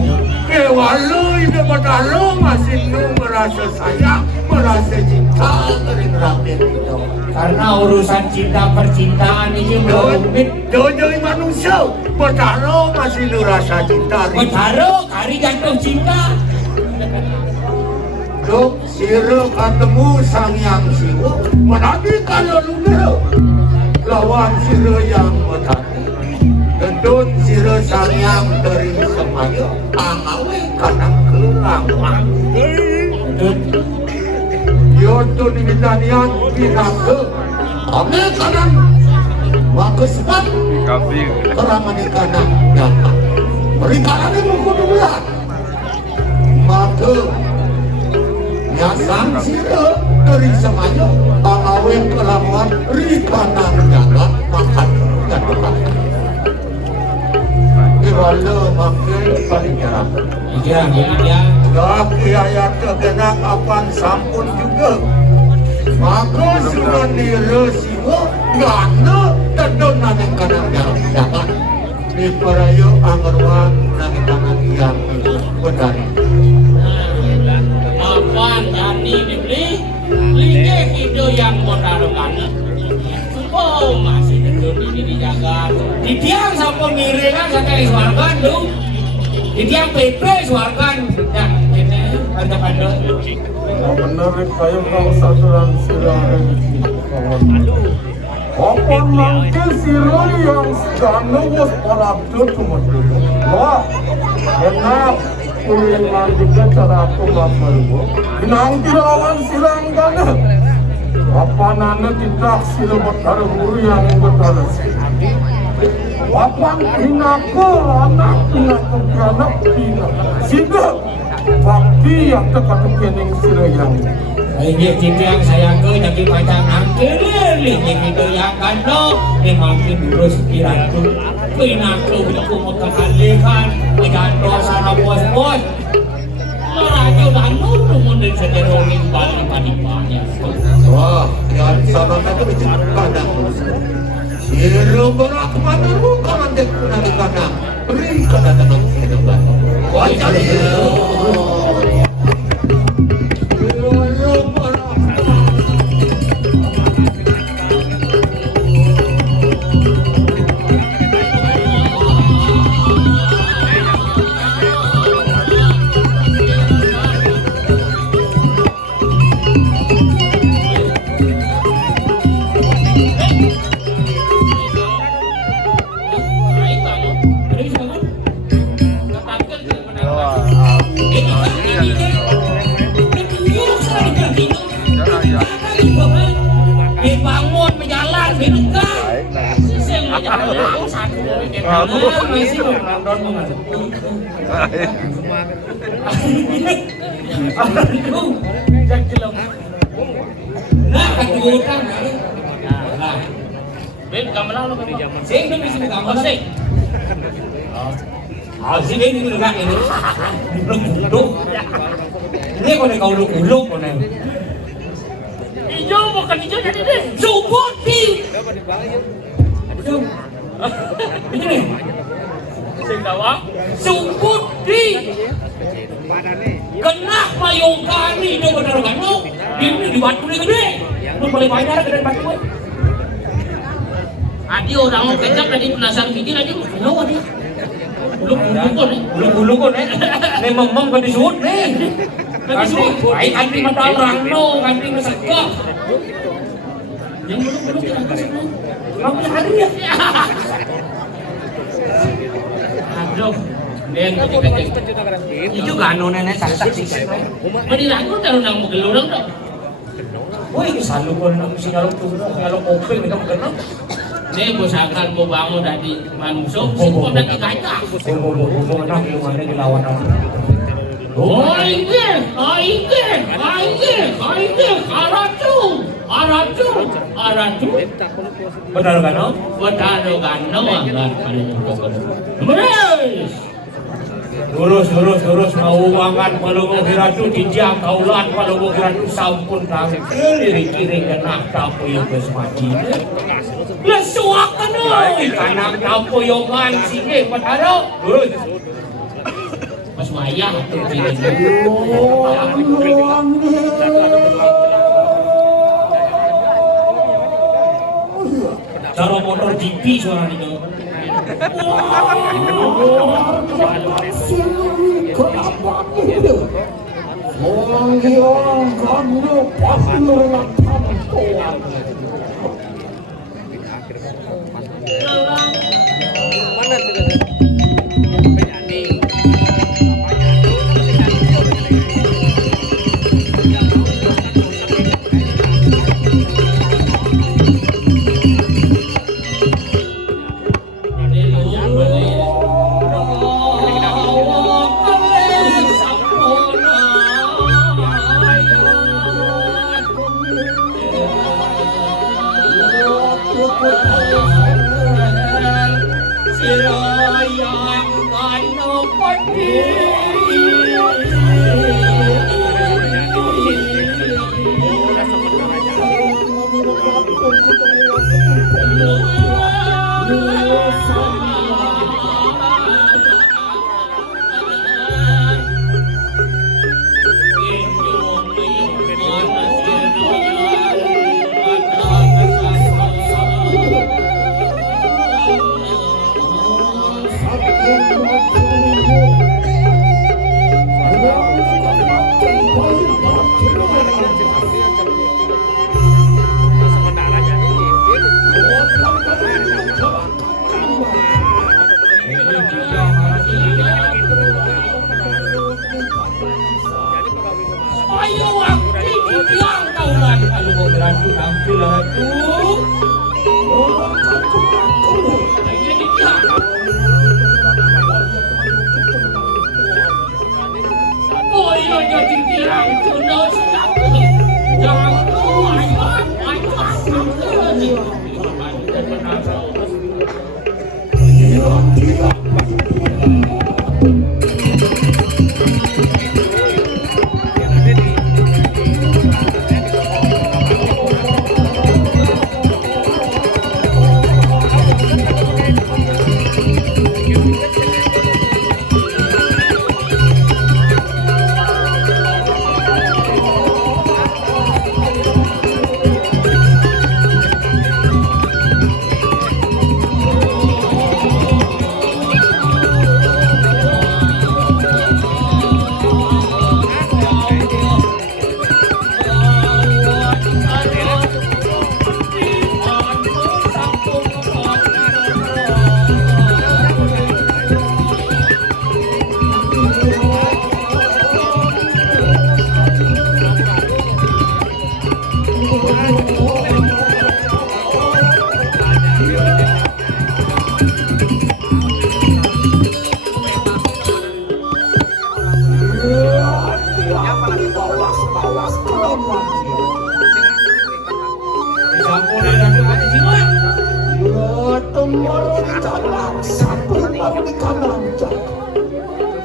Walau itu berdarah masih merasa sayang, merasa cinta kering rakyat itu. Karena urusan cinta percintaan ini belum rumit. Dojoi manusia berdarah masih rasa cinta. Bertaruh kari jatuh cinta. Dok siro ketemu sang yang siwo, menadi kalau lumer lawan siro yang bertani. Kedun siro sang yang dari semaya, angawe kanang kelangan. Yoto nimitanian pinake, ame kanang makespat Kambing. kerangan di kanang nyata. Perikalannya mengkudu belah. Maka nyasang siro dari semaya, angawe kelangan rikanang nyata makan gantukan. Wala makin paling jarang. Iya, jadi dia. Laki ayat terkena kapan sampun juga. Maka sudah diresiwo gana terdon naneng kanang jangan. Di perayo angarwan naneng kanang yang bedari. Apaan jani dibeli? Linya video yang botarukan. Oh masih duduk ini dijaga. Di tiang sampun ngiringan sakali suarkan lu. Di tiang PP suarkan. Ya, ini pada. Menarik kayu kau saturan sirah apa mangke sirah yang sedang was parabdo kemudian wah enak kuliah juga cara aku mampu nanti lawan sirang kana apa nana tidak sirah bertaruh guru yang bertaruh apa pinaku anak pina sida bakti yang tekat kening sirah yang Ini tiang saya ke jadi macam angker linya gitu yang kando ni makin terus dirantu kena ke buku mengkalikan dengan dosa bos-bos merajuk dan nuru mundur sederoning balik-baliknya. wah yang sama itu bicara kadang sirah berak mana bukan nanti kuna di kadang beri kadang sirah wah jadi Dibangun berjalan dibuka. Sing jalan satu masih nonton Nah, kejutan. Nah, Ben gambar lo kan zaman. sing tu mesti gambar sing. Sing ini juga ini. Duduk. Ini kau uluk kau nih. Hijau bukan hijau jadi deh. Support di. Ini nih. sing dawa sungkut di kena payung kami do bener kan lo di batu ni gede lu boleh bayar gede batu adi orang mau kecap tadi penasaran bikin aja lo dia bulu kon nih memang kan disebut nih kanti mata orang no kanti mesegah yang bulu kamu hari ya aduh dan itu kan nenek saksi mari lagu taruh nang gelurang dong woi selalu ko nang singalok tuh singalok kopel kita kenal nih bos akan mau bangun dari manusia sing dari kaca mau nang gimana dilawan Aratu. Benar kan? Lurus mau uangan palungo hiratu dijang kaulan palungo hiratu sampun kami kiri kena tapo yung besmati. Lesuak kano ikanang tapo yung mansige padaro. Lurus. Mas Maya cara motor GP suara itu.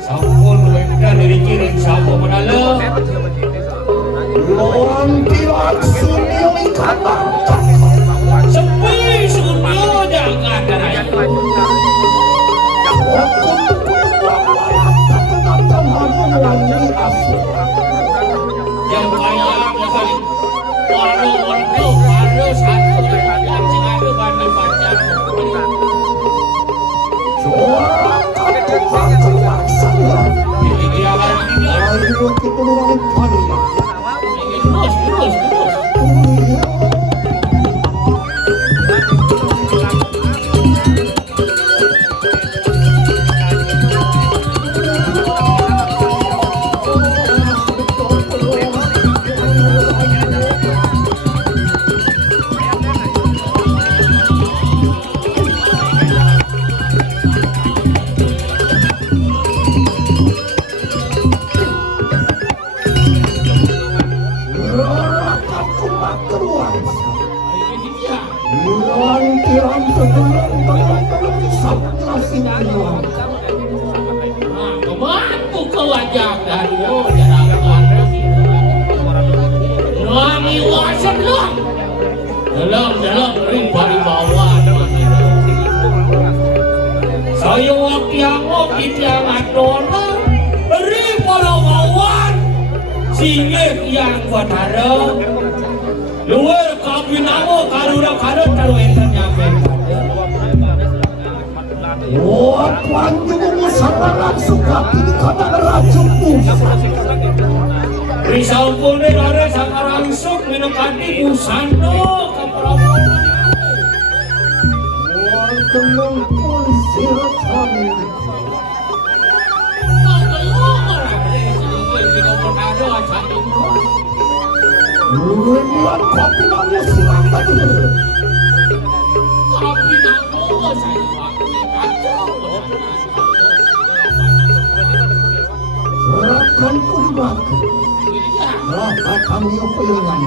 Sampun wekdan dari kiri sampun menalo. Lawan tirak sunyo ikatan. Sepi sunyo jangan darah. peluang kali. Terus. Kematu ke wajah dari Nami wasan lang. Dalam ring bawah. Saya waktu yang tiang adona ring bawah singgih yang wadara luar kabinamo karura taruh enten nyampe. Wah, panjang sangat suka ini kata racun Risau pun ada sangat langsung minum kaki usano kaparamu. Wah, belum pun sirat kami. Luar kopi namu silat tadi. Kopi namu saya pakai kacau. Serahkan kembali. Rasa kami upayakan.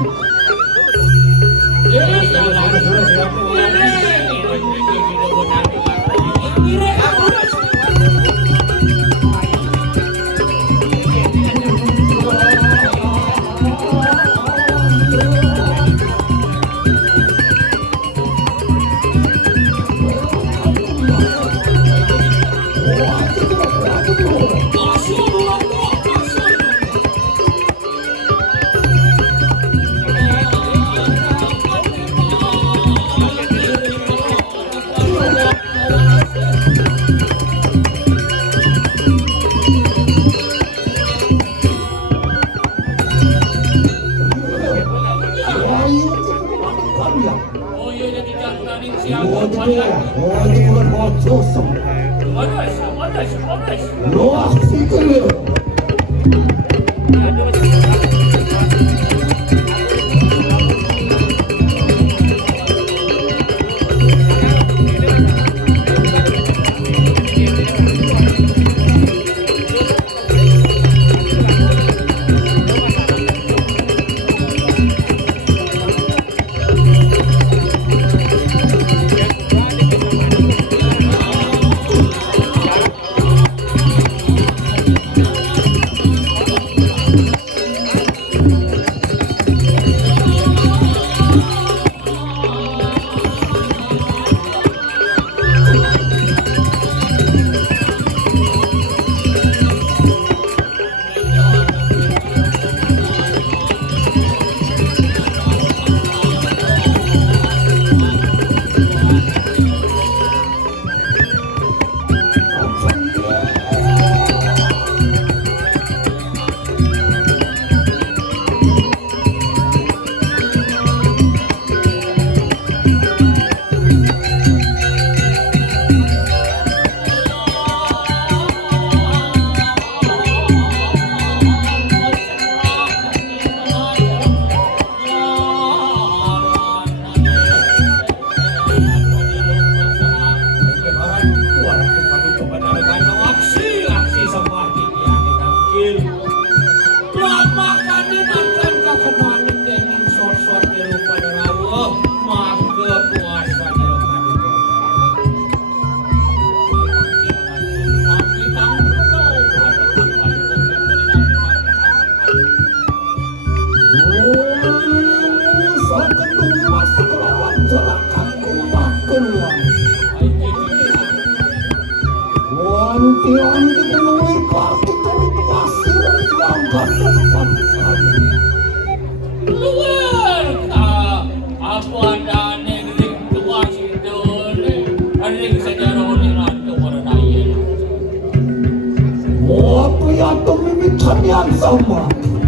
tanian sama.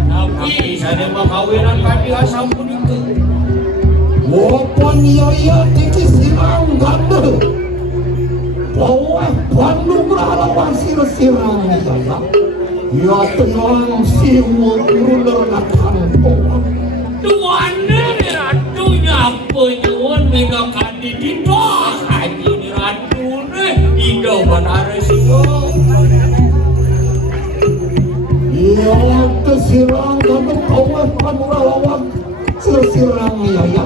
Tapi saya makawinan kami asampun itu. Walaupun iya tiki sirang ganda. Bawa Bandung lawan sirang ya. Ya tenang siwa urunan kantor. Tuannya ni ratunya penyuan menakan di dindah. Haji ni ratu ni indah benar siwa. Ya kesirang ganda bawa Bandung lawan sirang ya.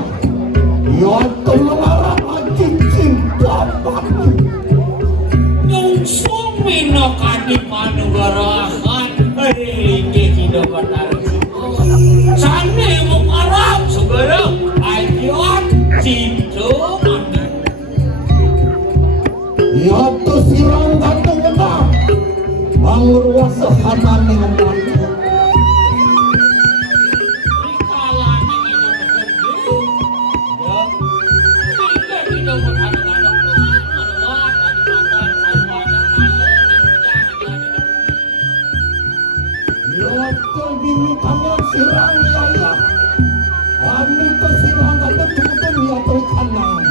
Ya tenang haji cinta Bandung. Nungsung menakan di manugarahan. Ringgit tidak benar siwa. Sana mengarap segera ayat cinta mana. Ya kesirang ganda benar. Mangurwa sehanan dengan Bandung. Kalan yang itu betul. Ya, tidak tidak benar. Ya kebinukannya sirang saya. Kami kesirang ganda tuntun ya terkanang.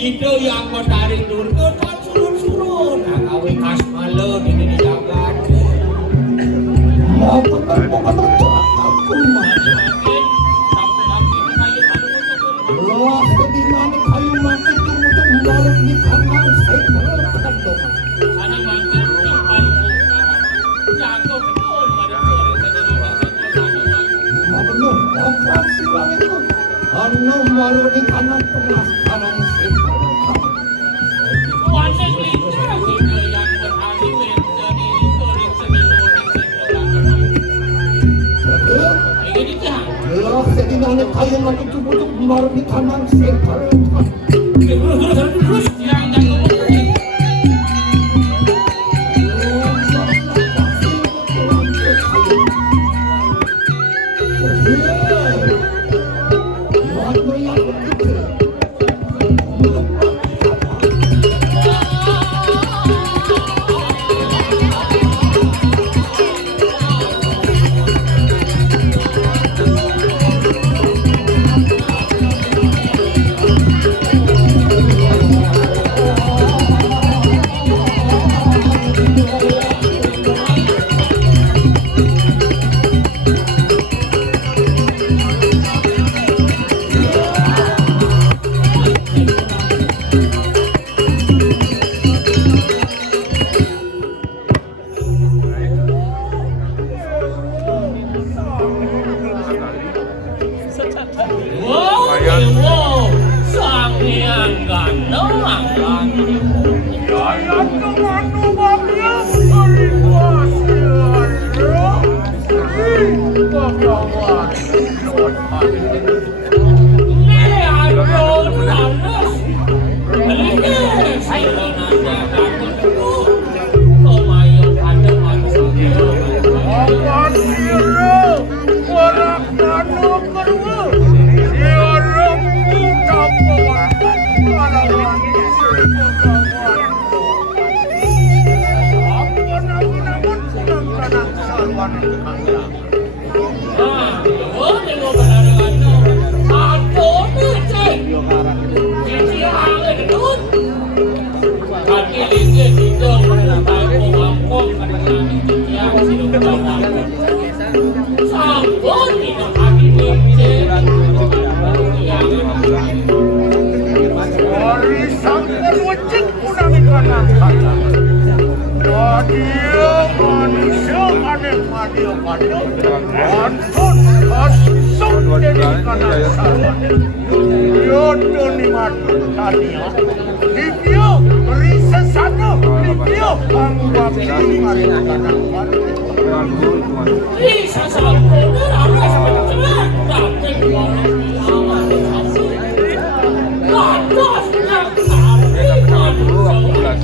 Itu yang menarik durga tak surun-surun. Agawi kasmalan ini dijaga. Mau benar aku mah. Wah, sedinane kayu mati tumutung balik di kamar saya terlekat dong. Benar, apa sirang itu? Anu malu di kanan tengah kanan saya. Ya, sedinane kayu mati tumutung malu di kanan saya terlekat. Terus yang jangan Manusia manusia Dua jutaan ini ya ya. Yodo ni mati tania. Livio risa sano. Livio angwap ni mari kadang. Dengan dulu cuma. Bisa sampai berapa sampai celah tapi wadah yang kami Dulu aku bulan.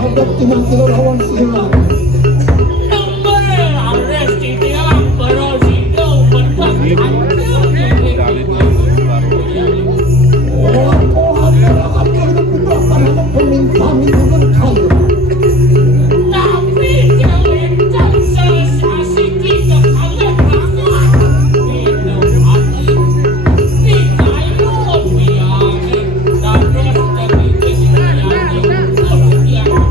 terhadap timang kelelawan Sihela. Nomor arres titiang berosito berkaki Orang-orang masyarakat yang dibutuhkan untuk pemimpin dengan kaya. tapi jangan kan sensasi kita kalah banget minum hati kita itu biar dan terus jadi kemudian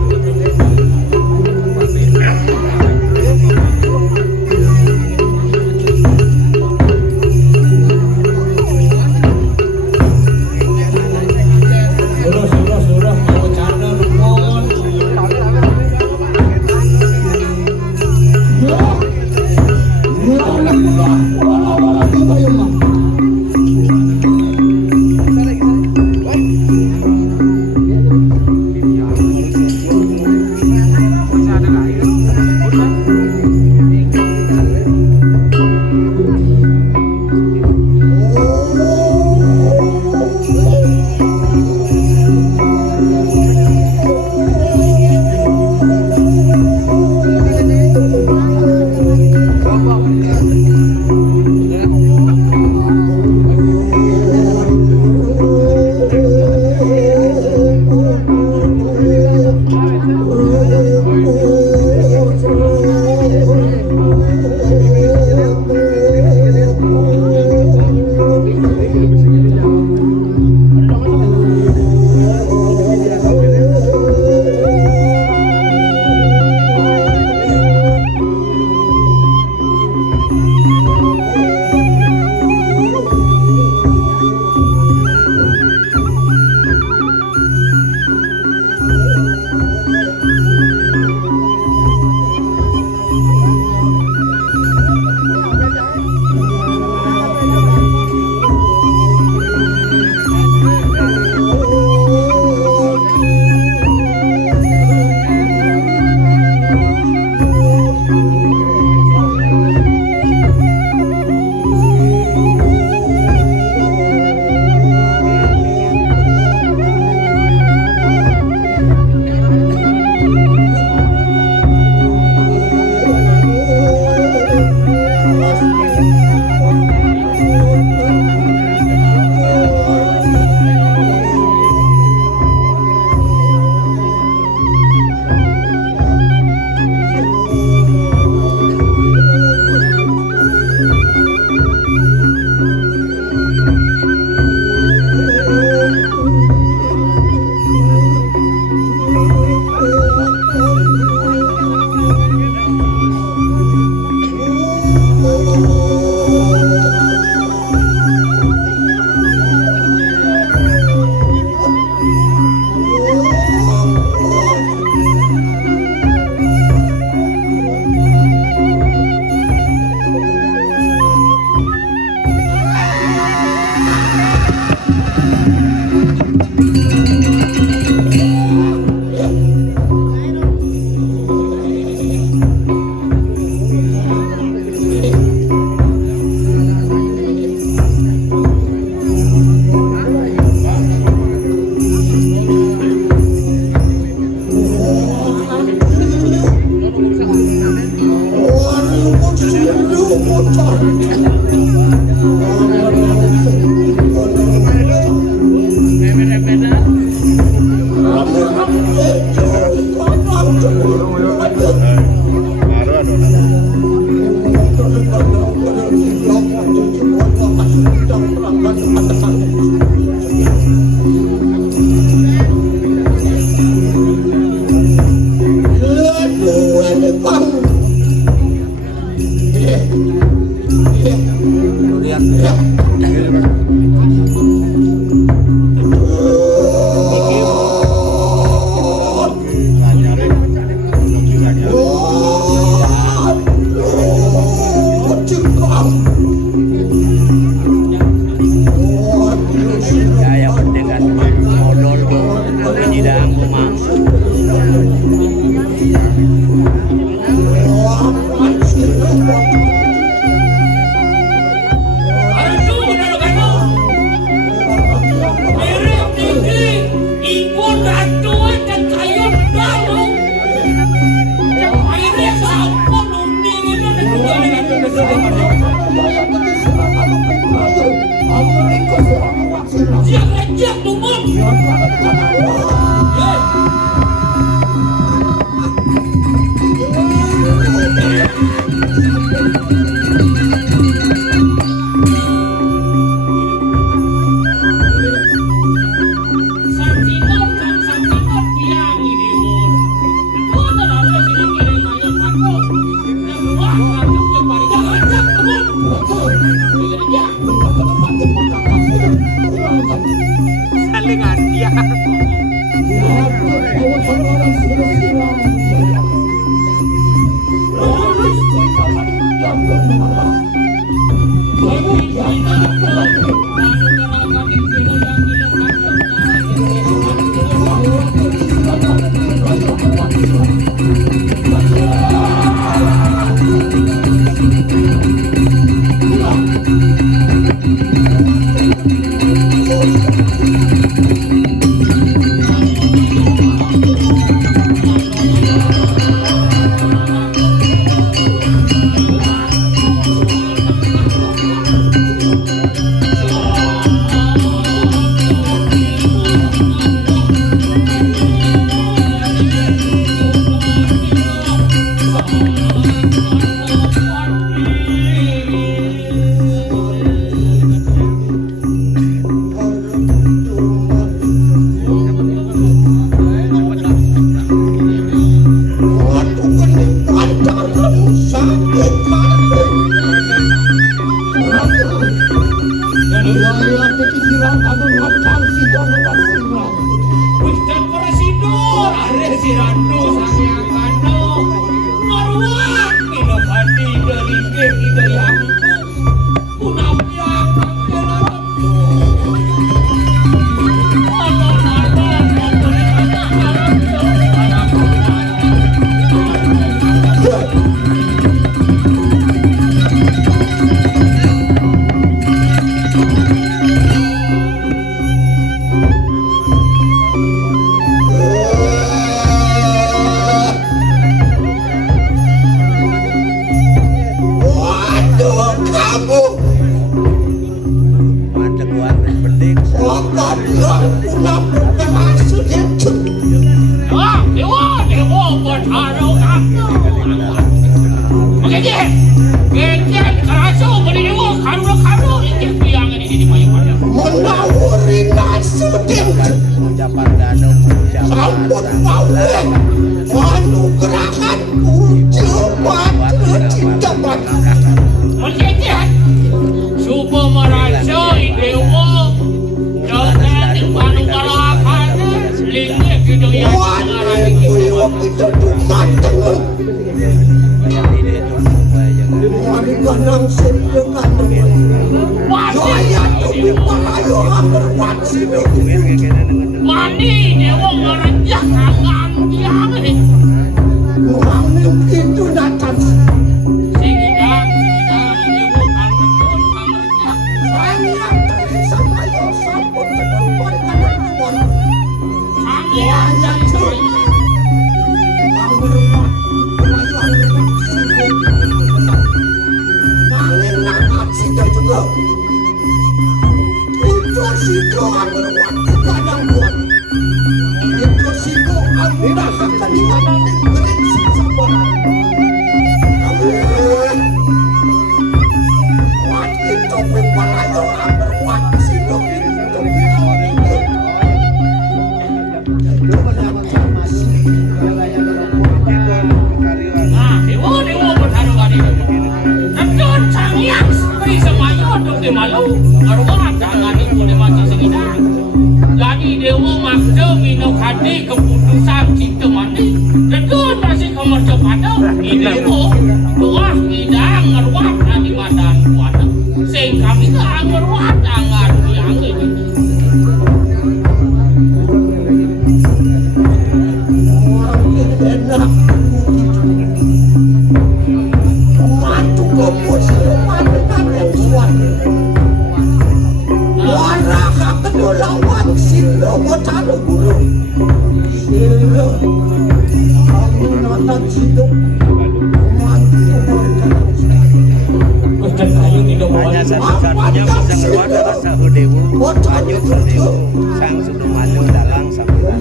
Hanya satu-satunya bisa keluar adalah Sahu Dewu, Maju Dewu, Sang Sudu Maju Dalang Sambil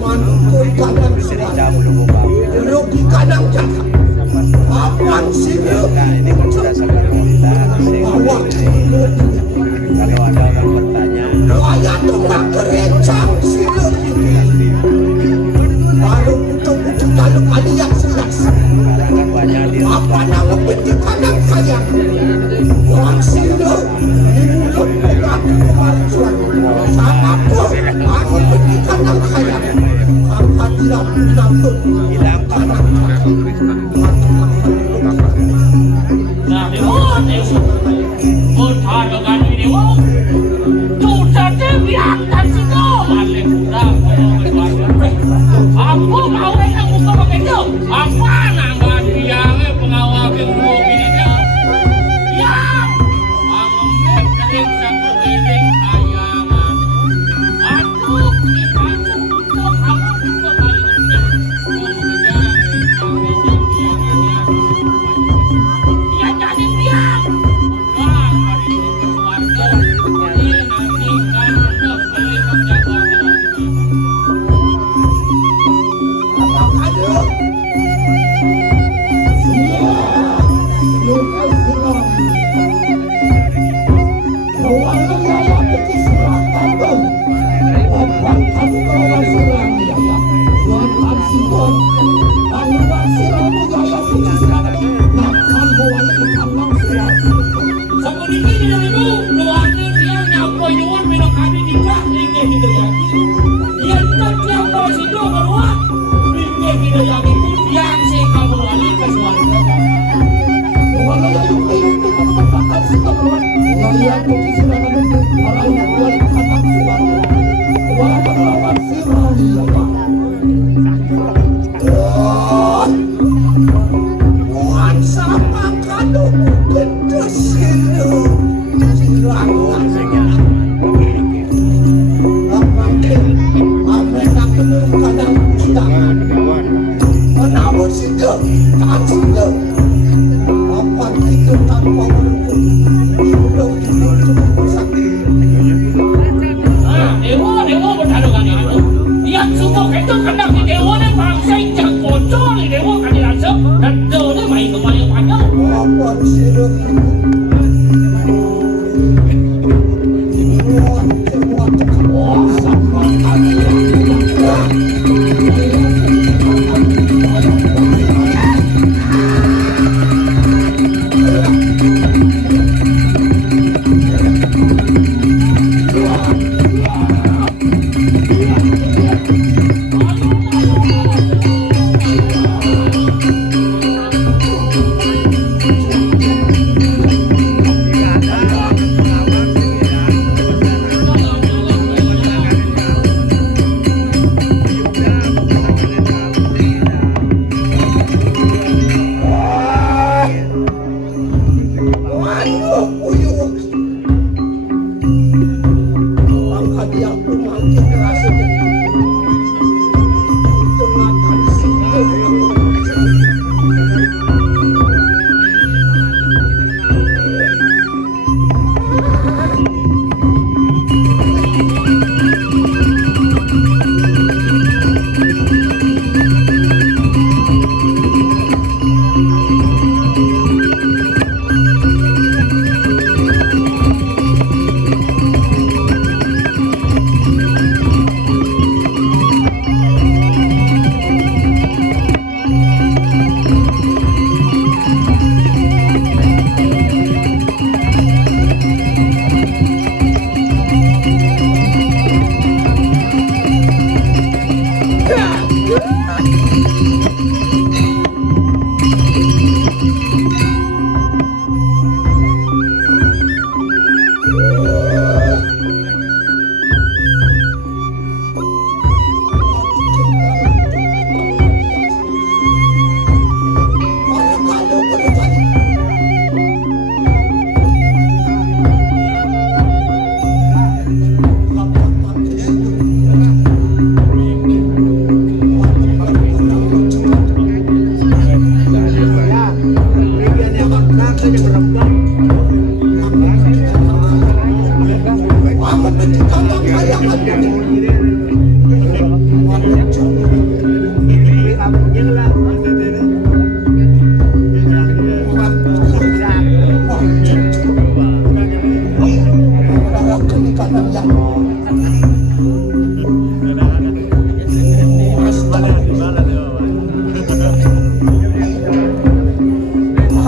Bercerita Bulu Bau. Nah, ini kan sudah sangat kita. Kalau ada orang bertanya, karangan banyak di hilang Nah, dewa, udah kan ini dewa. Sudah dibiarkan situ, balik udah. Aku mau yang buka pakai itu. Apa nangga dia pengawal burung ini dia? Ya, angin kering satu kering kayangan. Aduh, dipacu untuk kamu juga kali ini. Dia jadi diam. Nah, hari ini keluarga ini nanti kan untuk beli penjaga.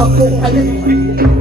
Aku